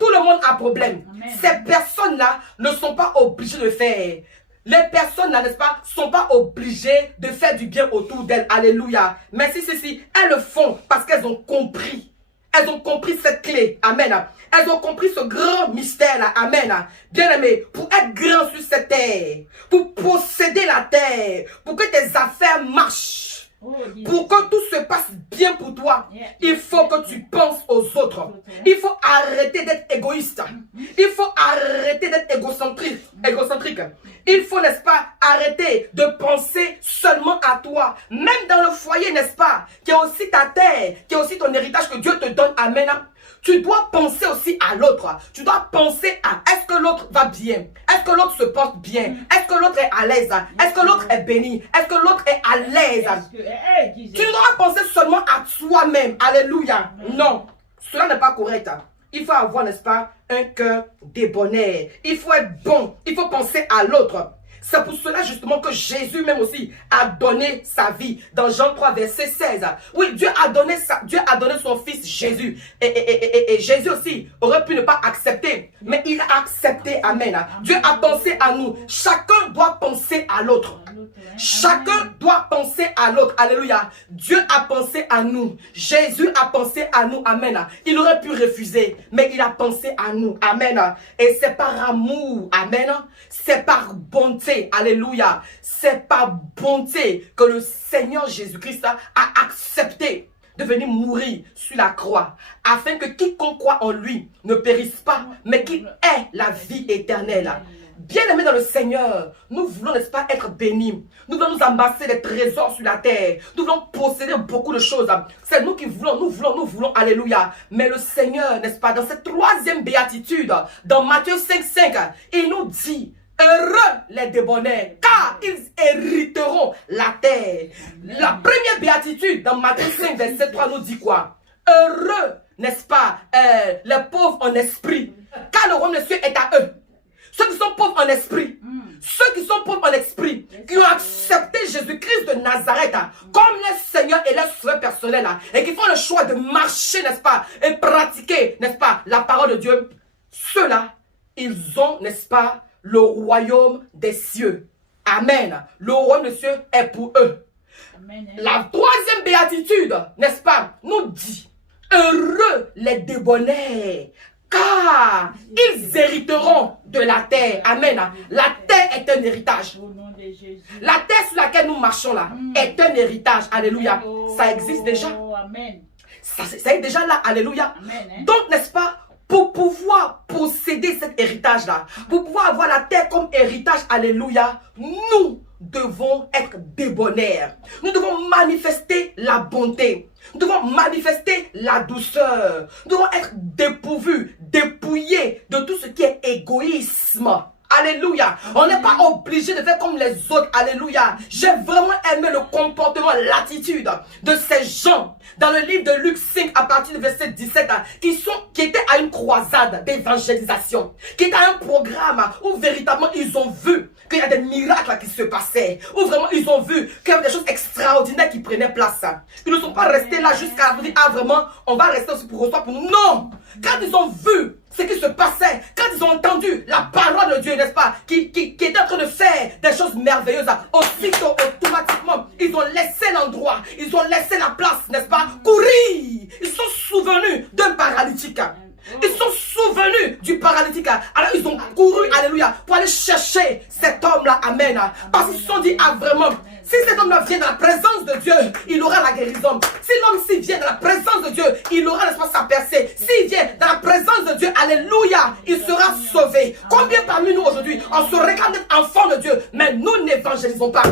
Tout le monde a problème. Ces personnes-là ne sont pas obligées de le faire. Les personnes là, n'est-ce pas, sont pas obligées de faire du bien autour d'elles. Alléluia. Mais si, elles le font parce qu'elles ont compris. Elles ont compris cette clé. Amen. Elles ont compris ce grand mystère là. Amen. Bien aimé, pour être grand sur cette terre, pour posséder la terre, pour que tes affaires marchent, pour que tout se passe bien pour toi, il faut que tu penses aux autres. Il faut arrêter d'être égoïste. Il faut arrêter d'être égocentrique. Il faut, n'est-ce pas, arrêter de penser seulement à toi. Même dans le foyer, n'est-ce pas, qui est aussi ta terre, qui est aussi ton héritage que Dieu te donne. Amen. Tu dois penser aussi à l'autre. Tu dois penser à est-ce que l'autre va bien? Est-ce que l'autre se porte bien? Est-ce que l'autre est à l'aise? Est-ce que l'autre est béni? Est-ce que l'autre est à l'aise? Tu ne dois penser seulement à toi-même. Alléluia. Non, cela n'est pas correct. Il faut avoir, n'est-ce pas, un cœur débonnaire. Il faut être bon. Il faut penser à l'autre. C'est pour cela justement que Jésus même aussi a donné sa vie. Dans Jean 3 verset 16. Oui, Dieu a donné son fils Jésus. Et Jésus aussi aurait pu ne pas accepter. Mais il a accepté. Amen. Dieu a pensé à nous. Chacun doit penser à l'autre. Chacun doit penser à l'autre. Alléluia. Dieu a pensé à nous. Jésus a pensé à nous. Amen. Il aurait pu refuser. Mais il a pensé à nous. Amen. Et c'est par amour. Amen. C'est par bonté. Alléluia. C'est par bonté que le Seigneur Jésus-Christ a accepté de venir mourir sur la croix, afin que quiconque croit en lui ne périsse pas, mais qu'il ait la vie éternelle. Bien-aimés dans le Seigneur, nous voulons, n'est-ce pas, être bénis. Nous voulons nous amasser des trésors sur la terre. Nous voulons posséder beaucoup de choses. C'est nous qui voulons, nous voulons, alléluia. Mais le Seigneur, n'est-ce pas, dans cette troisième béatitude, dans Matthieu 5,5, il nous dit, heureux les débonnaires, car ils hériteront la terre. La première béatitude, dans Matthieu 5, verset 3, nous dit quoi? Heureux, n'est-ce pas, les pauvres en esprit, car le royaume des cieux est à eux. Ceux qui sont pauvres en esprit, ceux qui sont pauvres en esprit, qui ont accepté Jésus-Christ de Nazareth comme leur Seigneur et leur sauveur personnel, et qui font le choix de marcher, n'est-ce pas, et pratiquer, n'est-ce pas, la parole de Dieu, ceux-là, ils ont, n'est-ce pas, le royaume des cieux. Amen. Le royaume des cieux est pour eux. Amen. La troisième béatitude, n'est-ce pas, nous dit, heureux les débonnaires, car ils hériteront de la terre. Amen. La terre est un héritage. La terre sur laquelle nous marchons là est un héritage. Alléluia. Ça existe déjà. Ça est déjà là. Alléluia. Donc, n'est-ce pas, pour pouvoir posséder cet héritage-là, pour pouvoir avoir la terre comme héritage, alléluia, nous devons être débonnaires. Nous devons manifester la bonté. Nous devons manifester la douceur. Nous devons être dépourvus, dépouillés de tout ce qui est égoïsme. Alléluia. On n'est pas obligé de faire comme les autres. Alléluia. J'ai vraiment aimé le comportement, l'attitude de ces gens dans le livre de Luc 5 à partir du verset 17 qui étaient à une croisade d'évangélisation, qui étaient à un programme où véritablement ils ont vu qu'il y a des miracles qui se passaient, où vraiment ils ont vu qu'il y avait des choses extraordinaires qui prenaient place. Ils ne sont pas restés là jusqu'à vous dire, ah vraiment, on va rester aussi pour recevoir pour nous. Non. Quand ils ont vu ce qui se passait, quand ils ont entendu la parole de Dieu, n'est-ce pas, qui était en train de faire des choses merveilleuses, aussitôt, automatiquement, ils ont laissé l'endroit, ils ont laissé la place, n'est-ce pas, courir. Ils sont souvenus d'un paralytique. Ils sont souvenus du paralytique. Alors ils ont couru, alléluia, pour aller chercher cet homme-là, amen. Parce qu'ils se sont dit, ah vraiment, si cet homme-là vient dans la présence de Dieu, il aura la guérison. Si l'homme-ci vient dans la présence de Dieu, il aura, n'est-ce pas, sa percée. S'il vient dans la présence de Dieu, alléluia, il sera sauvé. Combien parmi nous aujourd'hui, on se réclame d'être enfant de Dieu, mais nous n'évangélisons pas.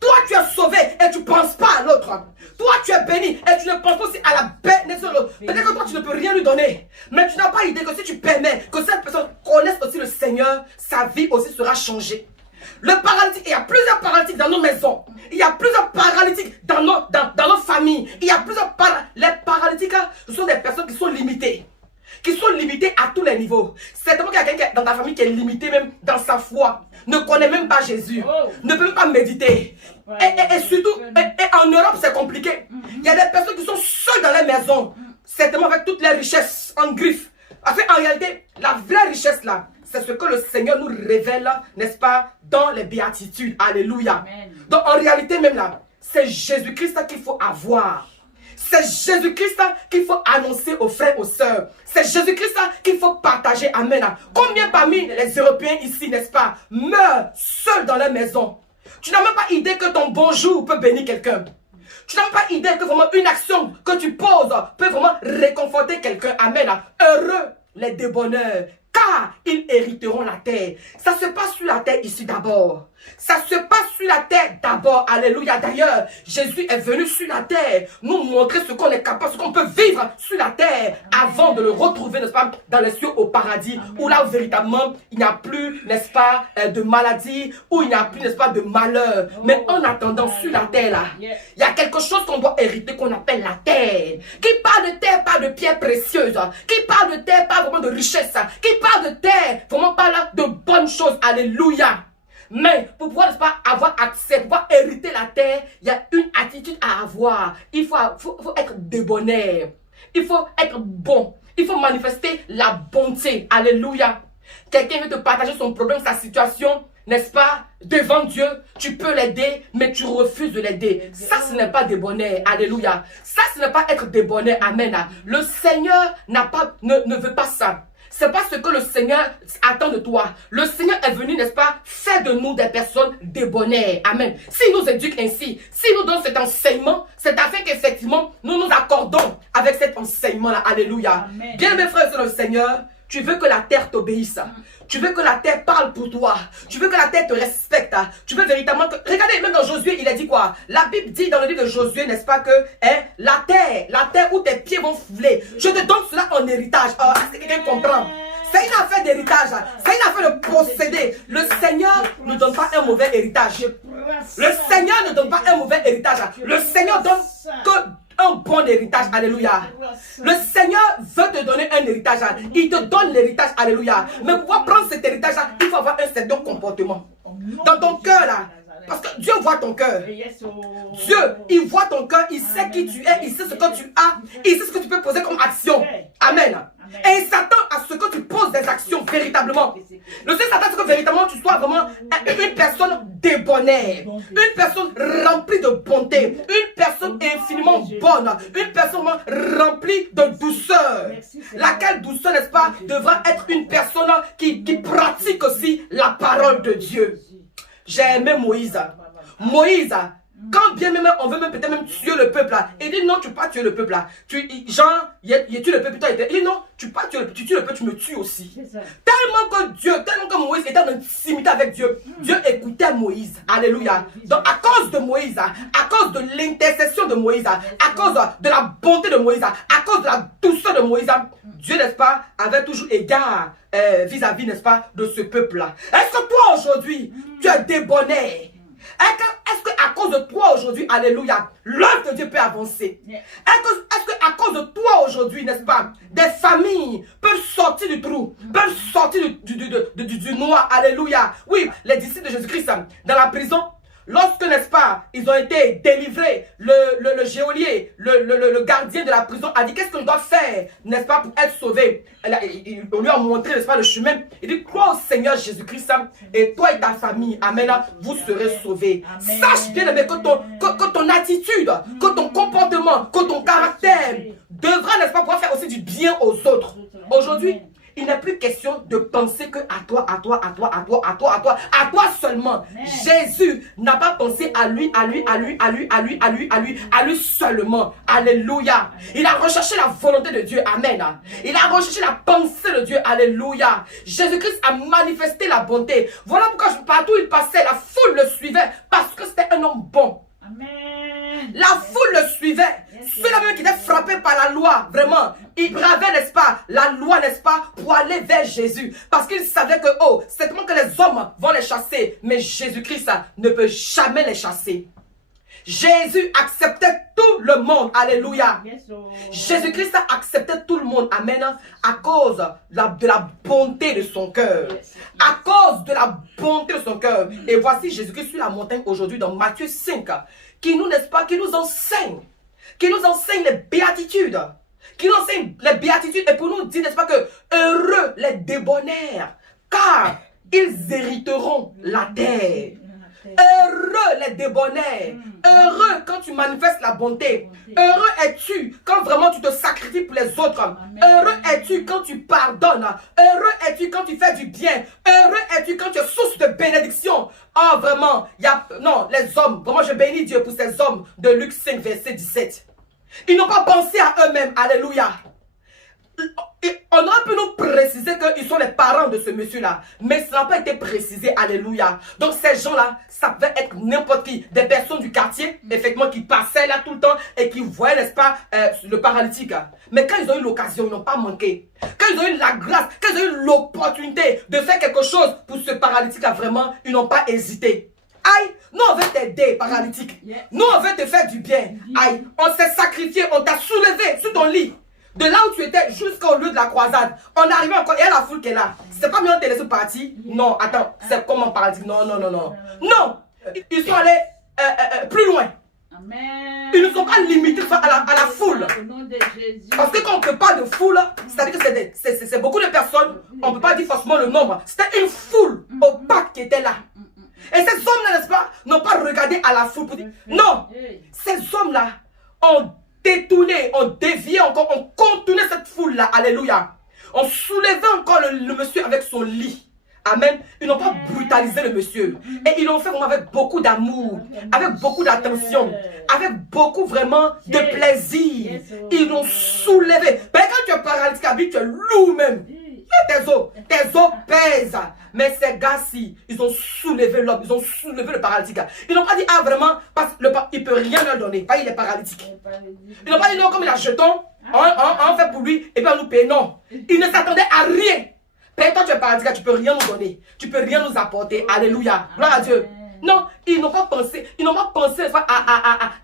Toi, tu es sauvé et tu ne penses pas à l'autre. Toi, tu es béni et tu ne penses pas aussi à la bénédiction de l'autre. Peut-être que toi, tu ne peux rien lui donner. Mais tu n'as pas idée que si tu permets que cette personne connaisse aussi le Seigneur, sa vie aussi sera changée. Le paralytique, il y a plusieurs paralytiques dans nos maisons. Il y a plusieurs paralytiques dans nos familles. Il y a plusieurs les paralytiques, ce sont des personnes qui sont limitées. Qui sont limitées à tous les niveaux. Certainement qu'il y a quelqu'un dans ta famille qui est limité même dans sa foi. Ne connaît même pas Jésus. Ne peut même pas méditer. Et surtout, en Europe, c'est compliqué. Il y a des personnes qui sont seules dans les maisons. Certainement avec toutes les richesses en griffe. En réalité, la vraie richesse là, c'est ce que le Seigneur nous révèle, n'est-ce pas, dans les béatitudes. Alléluia. Amen. Donc en réalité même là, c'est Jésus-Christ qu'il faut avoir. C'est Jésus-Christ qu'il faut annoncer aux frères, aux sœurs. C'est Jésus-Christ qu'il faut partager. Amen. Combien parmi les Européens ici, n'est-ce pas, meurent seuls dans leur maison? Tu n'as même pas idée que ton bonjour peut bénir quelqu'un. Tu n'as même pas idée que vraiment une action que tu poses peut vraiment réconforter quelqu'un. Amen. Heureux les débonneurs, car ils hériteront la terre. Ça se passe sur la terre ici d'abord. Ça se passe sur la terre d'abord. Alléluia. D'ailleurs, Jésus est venu sur la terre nous montrer ce qu'on est capable, ce qu'on peut vivre sur la terre avant de le retrouver, n'est-ce pas, dans les cieux au paradis, où là où véritablement il n'y a plus, n'est-ce pas, de maladie, où il n'y a plus, n'est-ce pas, de malheur. Mais en attendant, sur la terre là, il y a quelque chose qu'on doit hériter qu'on appelle la terre. Qui parle de terre, parle de pierres précieuses. Qui parle de terre, parle vraiment de richesse. Qui parle de terre, vraiment parle de bonnes choses. Alléluia. Mais pour pouvoir, n'est-ce pas, avoir accès, pour pouvoir hériter la terre, il y a une attitude à avoir. Il faut être débonnaire. Il faut être bon. Il faut manifester la bonté. Alléluia. Quelqu'un veut te partager son problème, sa situation, n'est-ce pas, devant Dieu. Tu peux l'aider, mais tu refuses de l'aider. Ça, ce n'est pas débonnaire. Alléluia. Ça, ce n'est pas être débonnaire. Amen. Le Seigneur ne veut pas ça. C'est pas ce que le Seigneur attend de toi. Le Seigneur est venu, n'est-ce pas, faire de nous des personnes débonnaires. Amen. S'il nous éduque ainsi, s'il nous donne cet enseignement, c'est afin qu'effectivement, nous nous accordons avec cet enseignement-là. Alléluia. Bien, mes frères et sœurs, le Seigneur, Tu veux que la terre t'obéisse. Tu veux que la terre parle pour toi. Tu veux que la terre te respecte. Tu veux véritablement que... Regardez, même dans Josué, il a dit quoi? La Bible dit dans le livre de Josué, n'est-ce pas, que la terre où tes pieds vont fouler, je te donne cela en héritage. Est-ce que quelqu'un comprend? C'est une affaire d'héritage. C'est une affaire de posséder. Le Seigneur ne donne pas un mauvais héritage. Le Seigneur ne donne pas un mauvais héritage. Le Seigneur donne que un bon héritage, alléluia. Le Seigneur veut te donner un héritage, il te donne l'héritage, alléluia. Mais pour pouvoir prendre cet héritage, il faut avoir un certain comportement. Dans ton cœur, là, parce que Dieu voit ton cœur. Dieu, il voit ton cœur, il sait qui tu es, il sait ce que tu as, il sait ce que tu peux poser comme action. Amen. Et il s'attend à ce que tu poses des actions véritablement. Le Seigneur s'attend à ce que véritablement tu sois vraiment une personne débonnaire, une personne remplie de bonté, une personne infiniment bonne, une personne remplie de douceur. Laquelle douceur, n'est-ce pas, devra être une personne qui pratique aussi la parole de Dieu. J'ai aimé Moïse. Moïse, quand bien même on veut même peut-être même tuer le peuple là, il dit non, tu ne peux pas tuer le peuple là. Jean, il tue le peuple, toi, il dit non, tu tues le peuple, tu me tues aussi. Tellement que Moïse était en intimité avec Dieu, Dieu écoutait Moïse. Alléluia. Donc à cause de Moïse, à cause de l'intercession de Moïse, à cause de la bonté de Moïse, à cause de la douceur de Moïse, Dieu, n'est-ce pas, avait toujours égard vis-à-vis, n'est-ce pas, de ce peuple-là. Est-ce que toi aujourd'hui, tu es débonnaire? Est-ce qu'à cause de toi aujourd'hui, alléluia, l'œuvre de Dieu peut avancer? Est-ce qu'à cause de toi aujourd'hui, n'est-ce pas, des familles peuvent sortir du trou, peuvent sortir du noir, alléluia? Oui, les disciples de Jésus-Christ, dans la prison, lorsque, n'est-ce pas, ils ont été délivrés, le geôlier, le gardien de la prison a dit qu'est-ce qu'on doit faire, n'est-ce pas, pour être sauvé. On lui a montré, n'est-ce pas, le chemin. Il dit, crois au Seigneur Jésus-Christ et toi et ta famille, amen, vous serez sauvés. Amen. Sache bien, aimé, que ton attitude, que ton comportement, que ton caractère devra, n'est-ce pas, pouvoir faire aussi du bien aux autres. Aujourd'hui, il n'est plus question de penser que à toi seulement. Amen. Jésus n'a pas pensé à lui seulement. Alléluia. Amen. Il a recherché la volonté de Dieu. Amen. Il a recherché la pensée de Dieu. Alléluia. Jésus-Christ a manifesté la bonté. Voilà pourquoi partout où il passait, la foule le suivait parce que c'était un homme bon. Amen. La foule le suivait. Ceux-là même qui étaient frappés par la loi, vraiment, ils bravaient, n'est-ce pas, la loi, n'est-ce pas, pour aller vers Jésus. Parce qu'ils savaient que, oh, c'est vraiment que les hommes vont les chasser. Mais Jésus-Christ ne peut jamais les chasser. Jésus acceptait tout le monde. Alléluia. Jésus-Christ a accepté tout le monde. Amen. À cause de la bonté de son cœur. À cause de la bonté de son cœur. Et voici Jésus-Christ sur la montagne aujourd'hui dans Matthieu 5. Qui nous, n'est-ce pas, qui nous enseigne les béatitudes. Qui nous enseigne les béatitudes. Et pour nous dire, n'est-ce pas, que heureux les débonnaires. Car ils hériteront la terre. Heureux les débonnaires. Heureux quand tu manifestes la bonté. Heureux es-tu quand vraiment tu te sacrifies pour les autres. Heureux es-tu quand tu pardonnes. Heureux es-tu quand tu fais du bien. Heureux es-tu quand tu es source de bénédiction. Oh vraiment, non, les hommes, vraiment je bénis Dieu pour ces hommes de Luc 5 verset 17. Ils n'ont pas pensé à eux-mêmes. Alléluia. On aurait pu nous préciser qu'ils sont les parents de ce monsieur-là. Mais ça n'a pas été précisé. Alléluia. Donc ces gens-là, ça pouvait être n'importe qui. Des personnes du quartier, effectivement, qui passaient là tout le temps et qui voyaient, n'est-ce pas, le paralytique. Mais quand ils ont eu l'occasion, ils n'ont pas manqué. Quand ils ont eu la grâce, quand ils ont eu l'opportunité de faire quelque chose pour ce paralytique-là, vraiment, ils n'ont pas hésité. Aïe, nous on veut t'aider, paralytique. Nous on veut te faire du bien. Aïe, on s'est sacrifié, on t'a soulevé sur ton lit. De là où tu étais jusqu'au lieu de la croisade. On est arrivé encore, il y a la foule qui est là. C'est pas mieux de te laisser partir. Non, attends, c'est comme un paradis. Non. Non, ils sont allés plus loin. Amen. Ils ne sont pas limités à la foule. Parce que quand on ne peut pas de foule, c'est-à-dire que c'est beaucoup de personnes, on ne peut pas dire forcément le nombre. C'était une foule opaque qui était là. Et ces hommes-là, n'est-ce pas, n'ont pas regardé à la foule pour dire. Non, ces hommes-là ont détourné, ont dévié encore, ont contourné cette foule-là. Alléluia. On soulevait encore le monsieur avec son lit. Amen. Ils n'ont pas brutalisé le monsieur. Et ils l'ont fait vraiment avec beaucoup d'amour, avec beaucoup d'attention, avec beaucoup vraiment de plaisir. Ils l'ont soulevé. Mais quand tu es paralytique, tu es lourd même. tes os pèsent. Mais ces gars-ci, ils ont soulevé l'homme, ils ont soulevé le paralytique. Ils n'ont pas dit, ah vraiment, parce qu'il ne peut rien leur donner, pas il est paralytique. Ils n'ont pas dit, non, comme il a jeton, on fait pour lui, et puis on nous paye. Non, ils ne s'attendaient à rien. Père, toi tu es paralytique, tu ne peux rien nous donner, tu ne peux rien nous apporter. Alléluia, gloire à Dieu. Non, ils n'ont pas pensé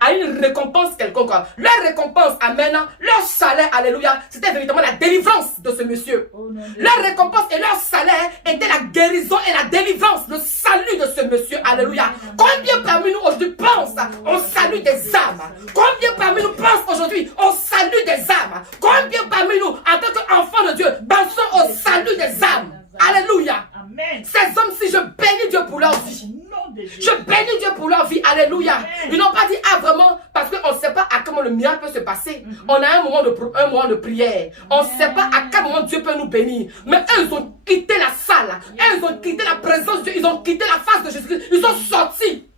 à une récompense quelconque. Leur récompense, amen, leur salaire, alléluia, c'était véritablement la délivrance de ce monsieur. Leur récompense et leur salaire était la guérison et la délivrance, le salut de ce monsieur, alléluia. Combien parmi nous aujourd'hui pensent au salut des âmes? Combien parmi nous pensent aujourd'hui au salut des âmes? Combien parmi nous, en tant qu'enfants de Dieu, pensons au salut des âmes? Alléluia. Amen. Ces hommes-ci, je bénis Dieu pour leur vie. Je bénis Dieu pour leur vie. Alléluia. Ils n'ont pas dit, ah vraiment, parce qu'on ne sait pas à quel moment le miracle peut se passer. On a un moment de prière. On ne sait pas à quel moment Dieu peut nous bénir. Mais eux, ils ont quitté la salle. Eux, ils ont quitté la présence de Dieu. Ils ont quitté la face de Jésus-Christ. Ils sont sortis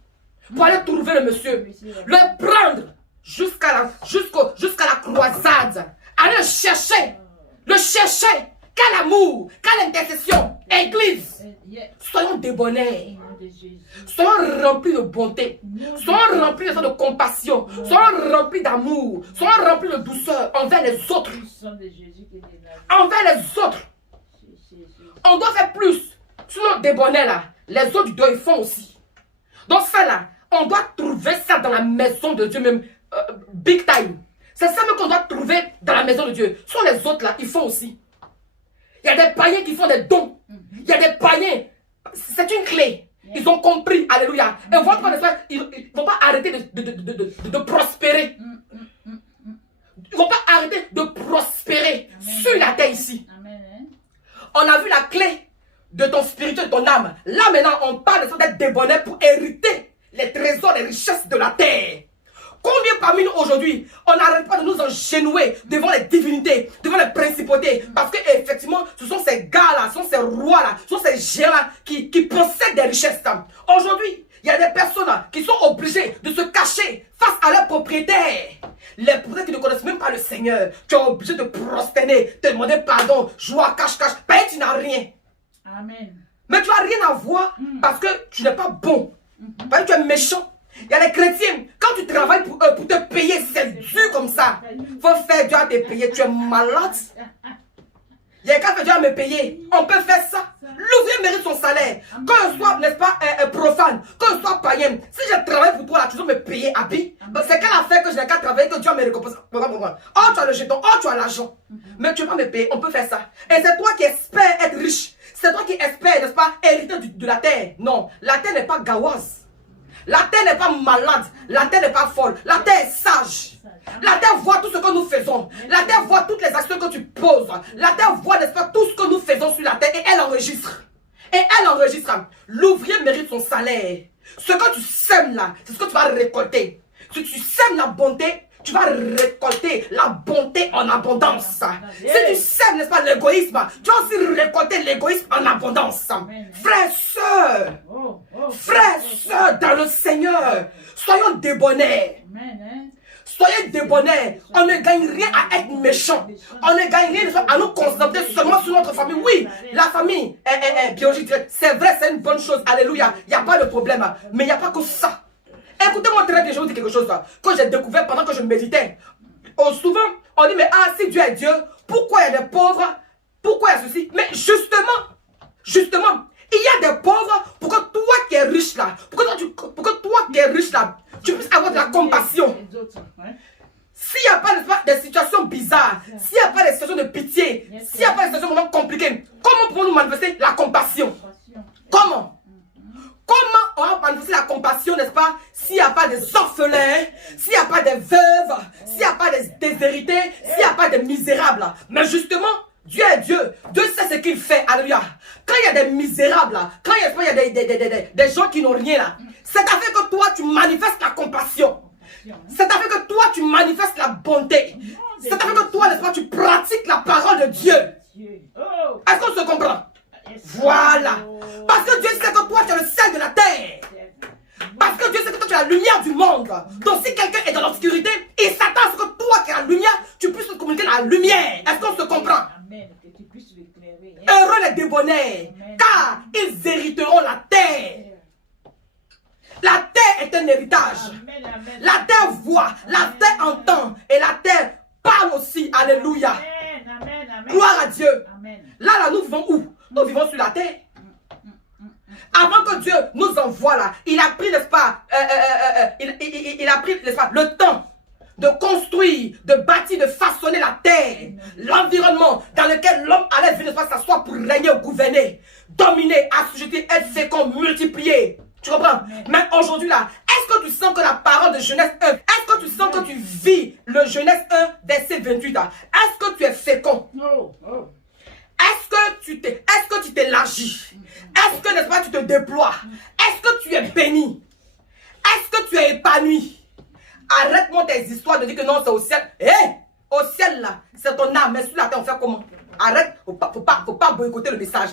pour aller trouver le monsieur. Le prendre jusqu'à la croisade. Aller le chercher. Le chercher. Quel amour, quelle intercession. Église, soyons débonnaires. Soyons remplis de bonté. Soyons remplis de compassion. Soyons remplis d'amour. Soyons remplis de douceur envers les autres. Envers les autres. On doit faire plus. Sinon, débonnaires là, les autres doivent ils font aussi. Donc ça là, on doit trouver ça dans la maison de Dieu même. Big time. C'est ça même qu'on doit trouver dans la maison de Dieu. Soit les autres là, ils font aussi. Il y a des païens qui font des dons. Il y a des païens. C'est une clé. Ils ont compris. Alléluia. Et ils ne vont pas arrêter de prospérer. Ils ne vont pas arrêter de prospérer sur la terre ici. On a vu la clé de ton spirituel, de ton âme. Là maintenant, on parle de ça d'être débonnaire pour hériter les trésors, les richesses de la terre. Combien parmi nous aujourd'hui, on n'arrête pas de nous engenouer devant les divinités, devant les principautés, parce qu'effectivement, ce sont ces gars-là, ce sont ces rois-là, ce sont ces géants-là qui possèdent des richesses. Aujourd'hui, il y a des personnes qui sont obligées de se cacher face à leurs propriétaires. Les propriétaires qui ne connaissent même pas le Seigneur, tu es obligé de prosterner, de demander pardon, joie, cache-cache, paye, tu n'as rien. Amen. Mais tu n'as rien à voir parce que tu n'es pas bon, parce que tu es méchant. Il y a les chrétiens, quand tu travailles pour eux, pour te payer, c'est dur comme ça. Il faut faire Dieu à te payer, tu es malade. Il y a quelqu'un qui fait Dieu à me payer, on peut faire ça. L'ouvrier mérite son salaire. Quand je sois, n'est-ce pas, profane, quand je sois païen, si je travaille pour toi là, tu dois me payer à vie. C'est quelle affaire que je n'ai qu'à travailler que Dieu me récompense. Oh, tu as le jeton, oh, tu as l'argent. Mais tu ne vas pas me payer, on peut faire ça. Et c'est toi qui espères être riche. C'est toi qui espères, n'est-ce pas, hériter de la terre. Non, la terre n'est pas gaoise. La terre n'est pas malade, la terre n'est pas folle, la terre est sage. La terre voit tout ce que nous faisons. La terre voit toutes les actions que tu poses. La terre voit, n'est-ce pas, tout ce que nous faisons sur la terre et elle enregistre. Et elle enregistre. L'ouvrier mérite son salaire. Ce que tu sèmes là, c'est ce que tu vas récolter. Si tu sèmes la bonté, tu vas récolter la bonté en abondance. Si tu sèmes, n'est-ce pas, l'égoïsme, tu vas aussi récolter l'égoïsme en abondance. Frères, sœurs, dans le Seigneur, soyons débonnaires. Soyez débonnaires. On ne gagne rien à être méchant. On ne gagne rien à nous concentrer seulement sur notre famille. Oui, la famille est biologique. C'est vrai, c'est une bonne chose. Alléluia. Il n'y a pas de problème. Mais il n'y a pas que ça. Écoutez-moi très bien, je vous dis quelque chose que j'ai découvert pendant que je méditais. Souvent, on dit, mais ah, si Dieu est Dieu, pourquoi il y a des pauvres? Pourquoi il y a ceci? Mais justement, il y a des pauvres pour que toi qui es riche là, pour que toi qui es riche là, tu puisses avoir de la compassion. S'il n'y a pas, des situations bizarres, s'il n'y a pas des situations de pitié, s'il n'y a pas des situations vraiment compliquées, comment pouvons-nous manifester la compassion? Comment on va manifester la compassion, n'est-ce pas, s'il n'y a pas des orphelins, s'il n'y a pas des veuves, s'il n'y a pas des déshérités, s'il n'y a pas des misérables? Mais justement, Dieu est Dieu. Dieu sait ce qu'il fait. Alléluia. Quand il y a des misérables là, quand il y a des gens qui n'ont rien là, c'est à fait que toi tu manifestes la compassion. C'est à fait que toi tu manifestes la bonté. C'est à fait que toi, n'est-ce pas, tu pratiques la parole de Dieu. Est-ce qu'on se comprend? Voilà. Parce que Dieu sait que toi tu es le sel de la terre. Parce que Dieu sait que toi tu es la lumière du monde. Donc si quelqu'un est dans l'obscurité, il s'attend à ce que toi qui es la lumière, tu puisses communiquer la lumière. Est-ce qu'on se comprend? Amen. Que tu puisses l'éclairer. débonnaires, car ils hériteront la terre. La terre est un héritage. La terre voit, la terre entend et la terre parle aussi. Alléluia. Gloire à Dieu. Là, nous vivons où? Nous vivons sur la terre. Avant que Dieu nous envoie là, il a pris, n'est-ce pas, il a pris, n'est-ce pas, le temps de construire, de bâtir, de façonner la terre, l'environnement dans lequel l'homme allait venir, n'est-ce pas, s'asseoir pour régner, gouverner, dominer, assujettir, être fécond, multiplier. Tu comprends? Mais aujourd'hui là, est-ce que tu sens que la parole de Genèse 1, est-ce que tu sens que tu vis le Genèse 1, verset 28 là? Est-ce que tu es fécond? Est-ce que tu t'élargis? Est-ce que, n'est-ce pas, tu te déploies? Est-ce que tu es béni? Est-ce que tu es épanoui? Arrête-moi tes histoires de dire que non, c'est au ciel. Hé! Au ciel là, c'est ton âme, mais sur la terre, on fait comment? Arrête, faut pas boycotter le message.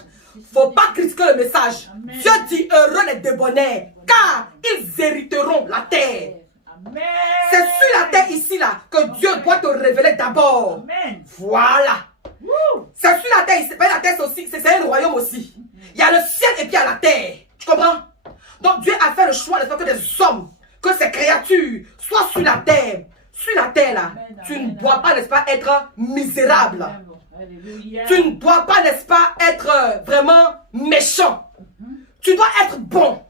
Faut pas critiquer le message. Amen. Dieu dit heureux les débonnaires, car ils hériteront la terre. C'est sur la terre ici là que Dieu doit te révéler d'abord. Voilà. C'est sur la terre ici. La terre c'est aussi, c'est un royaume aussi. Il y a le ciel et puis il y a la terre. Tu comprends? Donc Dieu a fait le choix de faire que des hommes, que ces créatures soient sur la terre. Sur la terre là, tu ne dois pas, n'est-ce pas, être misérable. Alléluia. Tu ne dois pas, n'est-ce pas, être vraiment méchant. Tu dois être bon.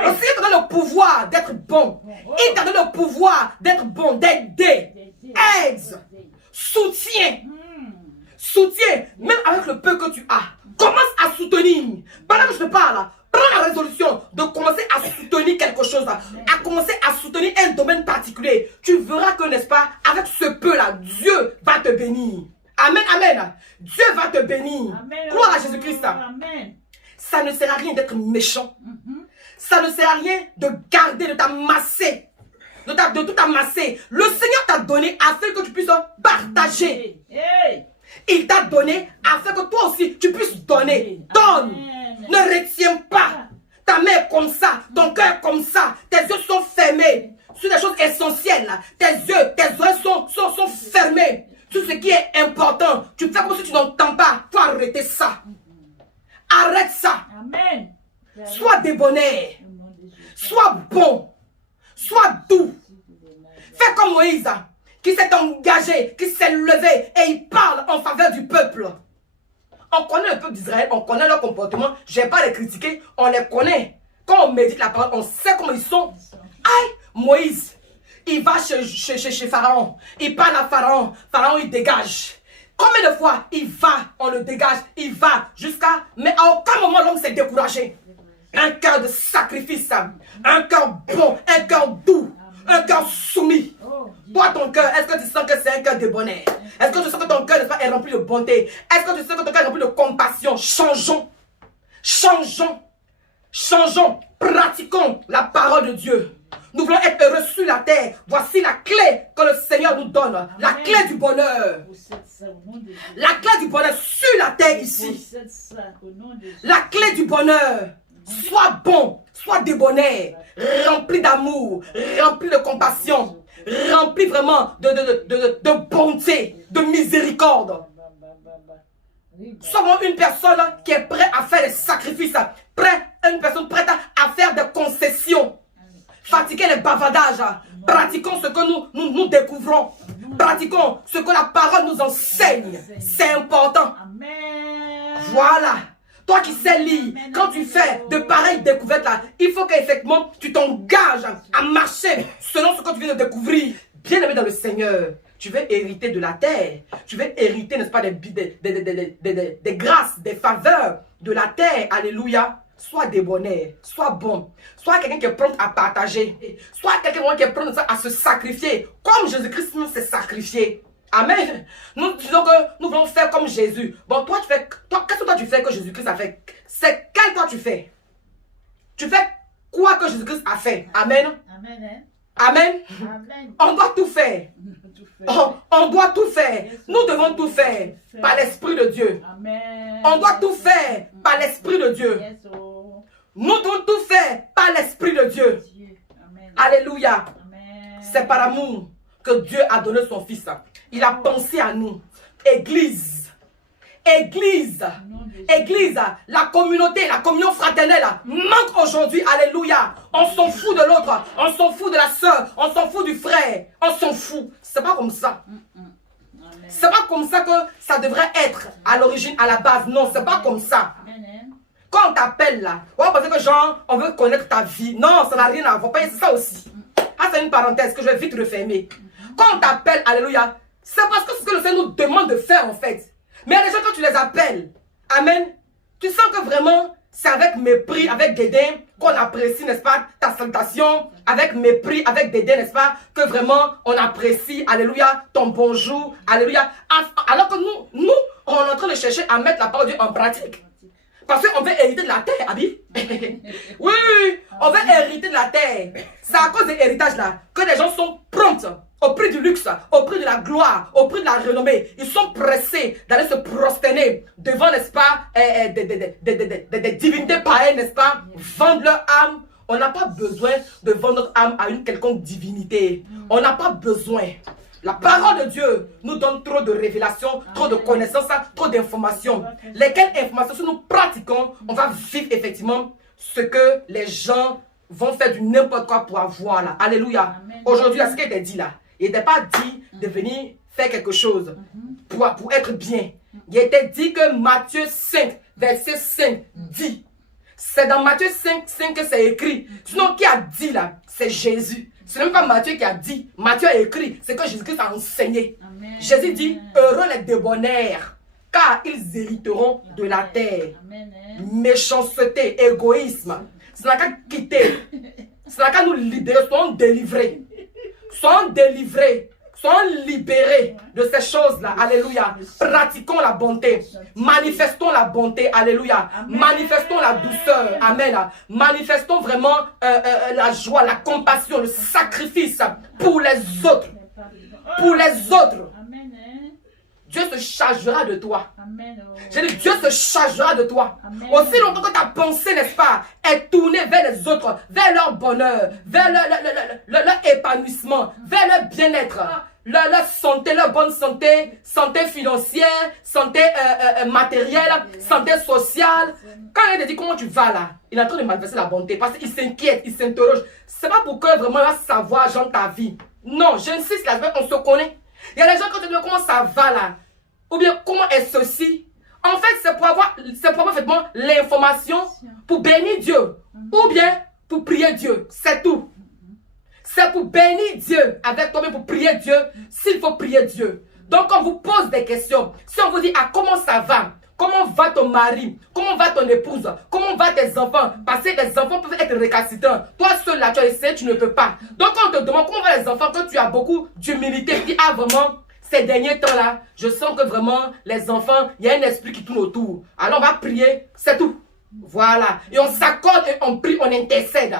Le Seigneur te donne le pouvoir d'être bon. Il t'a donné le pouvoir d'être bon, d'aider, aide, soutien. Soutien, même avec le peu que tu as. Commence à soutenir. Pendant que je te parle, prends la résolution de commencer à soutenir quelque chose, à commencer à soutenir un domaine particulier. Tu verras que, n'est-ce pas, avec ce peu-là, Dieu va te bénir. Amen, amen. Dieu va te bénir. Amen. Gloire à Jésus-Christ. Ça ne sert à rien d'être méchant. Ça ne sert à rien de garder, de t'amasser. De tout amasser. Le Seigneur t'a donné afin que tu puisses partager. Il t'a donné afin que toi aussi tu puisses donner. Donne. Ne retiens pas. Ta main est comme ça, ton cœur comme ça. Tes yeux sont fermés sur des choses essentielles. Tes yeux, tes oreilles sont fermés. Tout ce qui est important, tu fais comme si tu n'entends pas. Tu dois arrêter ça. Arrête ça. Amen. Sois débonnaire. Sois bon. Sois doux. Fais comme Moïse, qui s'est engagé, qui s'est levé et il parle en faveur du peuple. On connaît le peuple d'Israël, on connaît leur comportement. Je ne vais pas les critiquer, on les connaît. Quand on médite la parole, on sait comment ils sont. Aïe, Moïse. Il va chez Pharaon. Il parle à Pharaon. Pharaon, il dégage. Combien de fois il va, on le dégage, il va jusqu'à... Mais à aucun moment l'homme s'est découragé. Un cœur de sacrifice, un cœur bon, un cœur doux, un cœur soumis. Toi, ton cœur, est-ce que tu sens que c'est un cœur de bonheur? Est-ce que tu sens que ton cœur est rempli de bonté? Est-ce que tu sens que ton cœur est rempli de compassion? Changeons. Changeons. Changeons. Pratiquons la parole de Dieu. Nous voulons être heureux sur la terre. Voici la clé que le Seigneur nous donne. Amen. La clé du bonheur. La clé du bonheur sur la terre ici. La clé du bonheur. Sois bon, sois débonnaire, rempli d'amour, rempli de compassion, rempli vraiment de bonté, de miséricorde. Sois une personne qui est prête à faire des sacrifices, une personne prête à faire des concessions. Fatiguer les bavardages. Pratiquons ce que nous découvrons. Pratiquons ce que la parole nous enseigne. C'est important. Voilà. Toi qui sais lire, quand tu fais de pareilles découvertes là, il faut qu'effectivement tu t'engages à marcher selon ce que tu viens de découvrir. Bien aimé dans le Seigneur, tu veux hériter de la terre. Tu veux hériter, n'est-ce pas, des grâces, des faveurs de la terre. Alléluia. Sois débonnaire, sois bon, sois quelqu'un qui est prêt à partager, sois quelqu'un qui est prêt à se sacrifier, comme Jésus-Christ nous s'est sacrifié. Amen. Nous disons que nous voulons faire comme Jésus. Bon, toi, qu'est-ce que toi tu fais que Jésus-Christ a fait? C'est quel toi tu fais? Tu fais quoi que Jésus-Christ a fait? Amen. Amen. Amen. Amen. On doit tout faire. On doit tout faire. Nous devons tout faire par l'Esprit de Dieu. Amen. On doit tout faire par l'Esprit de Dieu. Nous devons tout faire par l'Esprit de Dieu. Amen. Alléluia. C'est par amour que Dieu a donné son Fils. Il a pensé à nous. Église. Église, Église, la communauté, la communion fraternelle manque aujourd'hui. Alléluia. On s'en fout de l'autre, on s'en fout de la soeur, on s'en fout du frère, on s'en fout. C'est pas comme ça. C'est pas comme ça que ça devrait être à l'origine, à la base. Non, c'est pas comme ça. Quand on t'appelle là, on va penser que genre, on veut connaître ta vie. Non, ça n'a rien à voir. C'est ça aussi. Ah, c'est une parenthèse que je vais vite refermer. Quand on t'appelle, alléluia, c'est parce que c'est ce que le Seigneur nous demande de faire en fait. Mais il y a des gens, quand tu les appelles, amen, tu sens que vraiment, c'est avec mépris, avec dédain, qu'on apprécie, n'est-ce pas, ta salutation, avec mépris, avec dédain, n'est-ce pas, que vraiment, on apprécie, alléluia, ton bonjour, alléluia. Alors que nous, on est en train de chercher à mettre la parole de Dieu en pratique. Parce qu'on veut hériter de la terre, Abi. Oui, on veut hériter de la terre. C'est à cause de l'héritage là que les gens sont prompts au prix du luxe, au prix de la gloire, au prix de la renommée. Ils sont pressés d'aller se prosterner devant, n'est-ce pas, des divinités païennes, n'est-ce pas, vendre leur âme. On n'a pas besoin de vendre notre âme à une quelconque divinité. On n'a pas besoin. La parole de Dieu nous donne trop de révélations, trop de connaissances, trop d'informations. Lesquelles informations, si nous pratiquons, on va vivre effectivement ce que les gens vont faire du n'importe quoi pour avoir là. Alléluia. Aujourd'hui, ce qui était dit là, il n'était pas dit de venir faire quelque chose pour être bien. Il était dit que Matthieu 5, verset 5 dit. C'est dans Matthieu 5 que c'est écrit. Sinon, qui a dit là? C'est Jésus. Ce n'est même pas Matthieu qui a dit. Matthieu a écrit. C'est que Jésus-Christ a enseigné. Amen. Jésus dit, heureux les débonnaires, car ils hériteront de la terre. Amen. Méchanceté, égoïsme. Ce n'a qu'à quitter. Ce n'a qu'à nous libérer. Soyons délivrés. Soyons délivrés. Soyons libérés de ces choses-là. Alléluia. Pratiquons la bonté. Manifestons la bonté. Alléluia. Amen. Manifestons la douceur. Amen. Manifestons vraiment la joie, la compassion, le sacrifice pour les autres. Pour les autres. Dieu se chargera de toi. J'ai dit, Dieu se chargera de toi. Amen. Aussi longtemps que ta pensée, n'est-ce pas, est tournée vers les autres, vers leur bonheur, vers leur épanouissement, vers leur bien-être, leur santé, leur bonne santé, santé financière, santé matérielle, santé sociale. Quand il te dit comment tu vas là, il est en train de manifester la bonté parce qu'il s'inquiète, il s'interroge. C'est pas pour que vraiment il va savoir, genre, ta vie. Non, j'insiste là, on se connaît. Il y a des gens quand tu te dis comment ça va là, ou bien comment est ceci. En fait, c'est pour avoir effectivement l'information pour bénir Dieu, ou bien pour prier Dieu. C'est tout. C'est pour bénir Dieu avec toi-même, pour prier Dieu, s'il faut prier Dieu. Donc, on vous pose des questions. Si on vous dit, ah, comment ça va? Comment va ton mari? Comment va ton épouse? Comment va tes enfants? Parce que les enfants peuvent être récalcitrants. Toi seul là, tu as essayé, tu ne peux pas. Donc on te demande comment vont les enfants, quand tu as beaucoup d'humilité, tu dis, ah vraiment, ces derniers temps là, je sens que vraiment les enfants, il y a un esprit qui tourne autour. Alors on va prier, c'est tout. Voilà. Et on s'accorde et on prie, on intercède.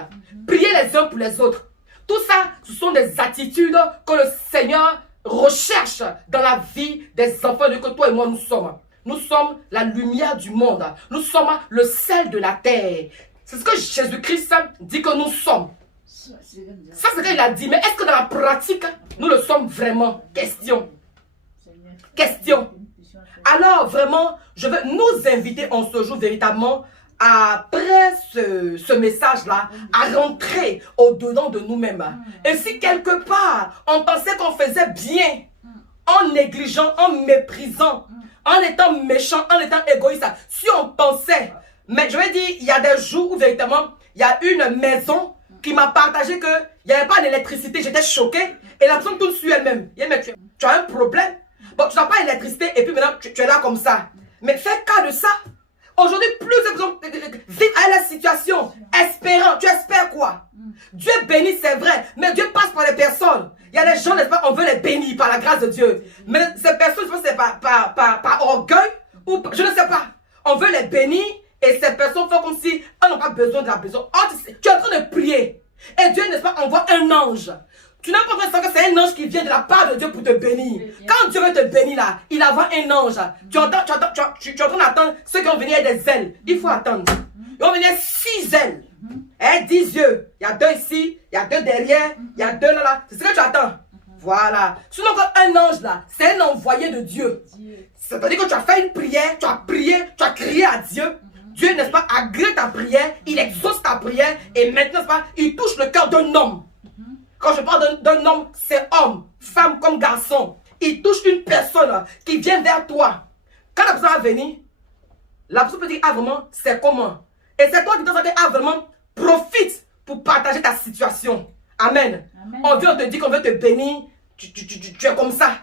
Prier les uns pour les autres. Tout ça, ce sont des attitudes que le Seigneur recherche dans la vie des enfants de que toi et moi nous sommes. Nous sommes la lumière du monde. Nous sommes le sel de la terre. C'est ce que Jésus-Christ dit que nous sommes. Ça, c'est ce qu'il a dit. Mais est-ce que dans la pratique, nous le sommes vraiment? Question. Question. Alors, vraiment, je veux nous inviter en ce jour véritablement, après ce message-là, à rentrer au-dedans de nous-mêmes. Et si quelque part, on pensait qu'on faisait bien, en négligeant, en méprisant, en étant méchant, en étant égoïste, si on pensait, mais je vais dire, il y a des jours où véritablement, il y a une maison qui m'a partagé qu'il n'y avait pas d'électricité, j'étais choqué, et la personne tourne sur elle-même. Mais tu as un problème, bon, tu n'as pas d'électricité, et puis maintenant, tu es là comme ça. Mais fais cas de ça. Aujourd'hui, plusieurs personnes vivent à la situation, espérant. Tu espères quoi? Dieu bénit, c'est vrai, mais Dieu passe par les personnes. Il y a des gens, n'est-ce pas, on veut les bénir par la grâce de Dieu. Mais ces personnes, je pense que c'est par orgueil, ou je ne sais pas. On veut les bénir, et ces personnes font comme si elles n'ont pas besoin de la besoin. Oh, tu es en train de prier. Et Dieu, n'est-ce pas, envoie un ange. Tu n'as pas besoin de que c'est un ange qui vient de la part de Dieu pour te bénir. Quand Dieu veut te bénir là, il envoie un ange. Tu es en train d'attendre ceux qui vont venir avec des ailes. Il faut attendre. Ils vont venir 6 ailes. 10 yeux. Il y a 2 ici, il y a 2 derrière, il y a 2 là. C'est ce que tu attends. Voilà. Sinon, un ange là, c'est un envoyé de Dieu. C'est-à-dire que tu as fait une prière, tu as prié, tu as crié à Dieu. Dieu, n'est-ce pas, agrée ta prière, il exauce ta prière et maintenant, n'est-ce pas, il touche le cœur d'un homme. Quand je parle d'un homme, c'est homme, femme comme garçon. Il touche une personne qui vient vers toi. Quand la personne va venir, la personne peut dire, ah vraiment, c'est comment? Et c'est toi qui dois dire, ah vraiment, profite pour partager ta situation. Amen. On vient te dire qu'on veut te bénir, tu es comme ça.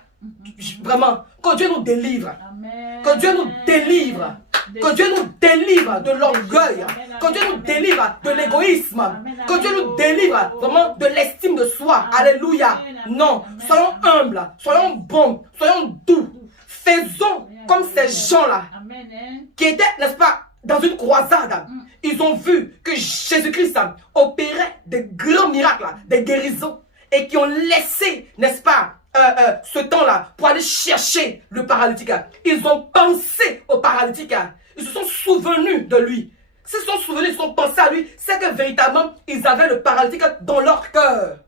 Vraiment, que Dieu nous délivre. Amen. Que Dieu nous délivre. Que Dieu nous délivre de l'orgueil. Que Dieu nous délivre de l'égoïsme. Que Dieu nous délivre vraiment de l'estime de soi. Alléluia. Non, soyons humbles, soyons bons, soyons doux. Faisons comme ces gens-là qui étaient, n'est-ce pas, dans une croisade. Ils ont vu que Jésus-Christ opérait des grands miracles, des guérisons, et qui ont laissé, n'est-ce pas, ce temps-là pour aller chercher le paralytique. Ils ont pensé au paralytique. Ils se sont souvenus de lui. S'ils se sont souvenus, ils ont pensé à lui, c'est que véritablement, ils avaient le paralytique dans leur cœur.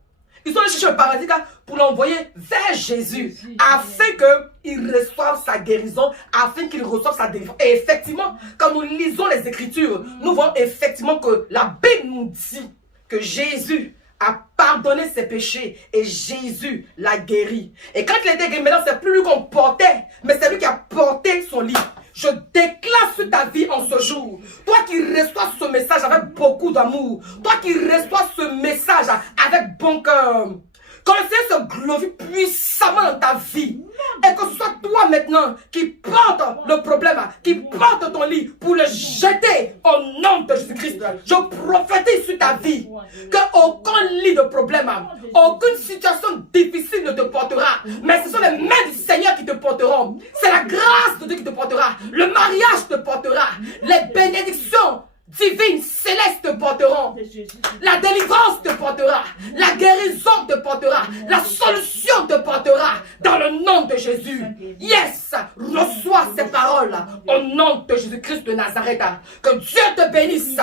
Ils ont allé chercher le paralytique pour l'envoyer vers Jésus, afin qu'il reçoive sa guérison, afin qu'il reçoive sa délivrance. Et effectivement, quand nous lisons les Écritures, nous voyons effectivement que la Bible nous dit que Jésus a pardonné ses péchés et Jésus l'a guéri. Et quand il était guéri, maintenant c'est plus lui qu'on portait, mais c'est lui qui a porté son lit. Je déclare sur ta vie en ce jour, toi qui reçois ce message avec beaucoup d'amour, toi qui reçois ce message avec bon cœur, que le Seigneur se glorifie puissamment dans ta vie. Et que ce soit toi maintenant qui porte le problème, qui porte ton lit pour le jeter au nom de Jésus-Christ. Je prophétise sur ta vie qu'aucun lit de problème, aucune situation difficile ne te portera. Mais ce sont les mains du Seigneur qui te porteront. C'est la grâce de Dieu qui te portera. Le mariage te portera. Les bénédictions divines, célestes te porteront. La délivrance te portera. La guérison te portera. La solution te portera. Dans le nom de Jésus. Yes! Reçois ces paroles au nom de Jésus-Christ de Nazareth. Que Dieu te bénisse.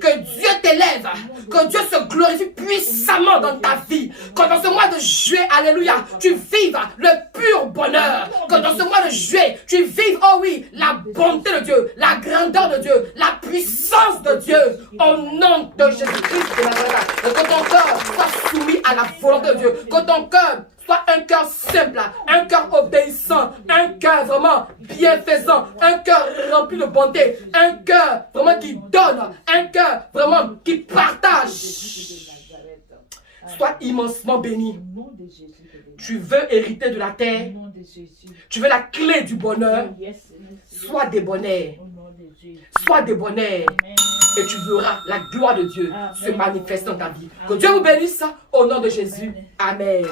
Que Dieu t'élève. Que Dieu se glorifie puissamment dans ta vie. Que dans ce mois de juillet, alléluia, tu vives le pur bonheur. Que dans ce mois de juillet, tu vives, oh oui, la bonté de Dieu, la grandeur de Dieu, la puissance de Dieu, au nom de Jésus-Christ de Nazareth. Que ton cœur soit soumis à la volonté de Dieu. Que ton cœur soit un cœur simple, un cœur obéissant, un cœur vraiment bienfaisant, un cœur rempli de bonté, un cœur vraiment qui donne, un cœur vraiment qui partage. Sois immensement béni. Tu veux hériter de la terre. Tu veux la clé du bonheur. Sois débonnaire. Sois débonnaire. Et tu verras la gloire de Dieu se manifester dans ta vie. Que Dieu vous bénisse au nom de Jésus. Amen.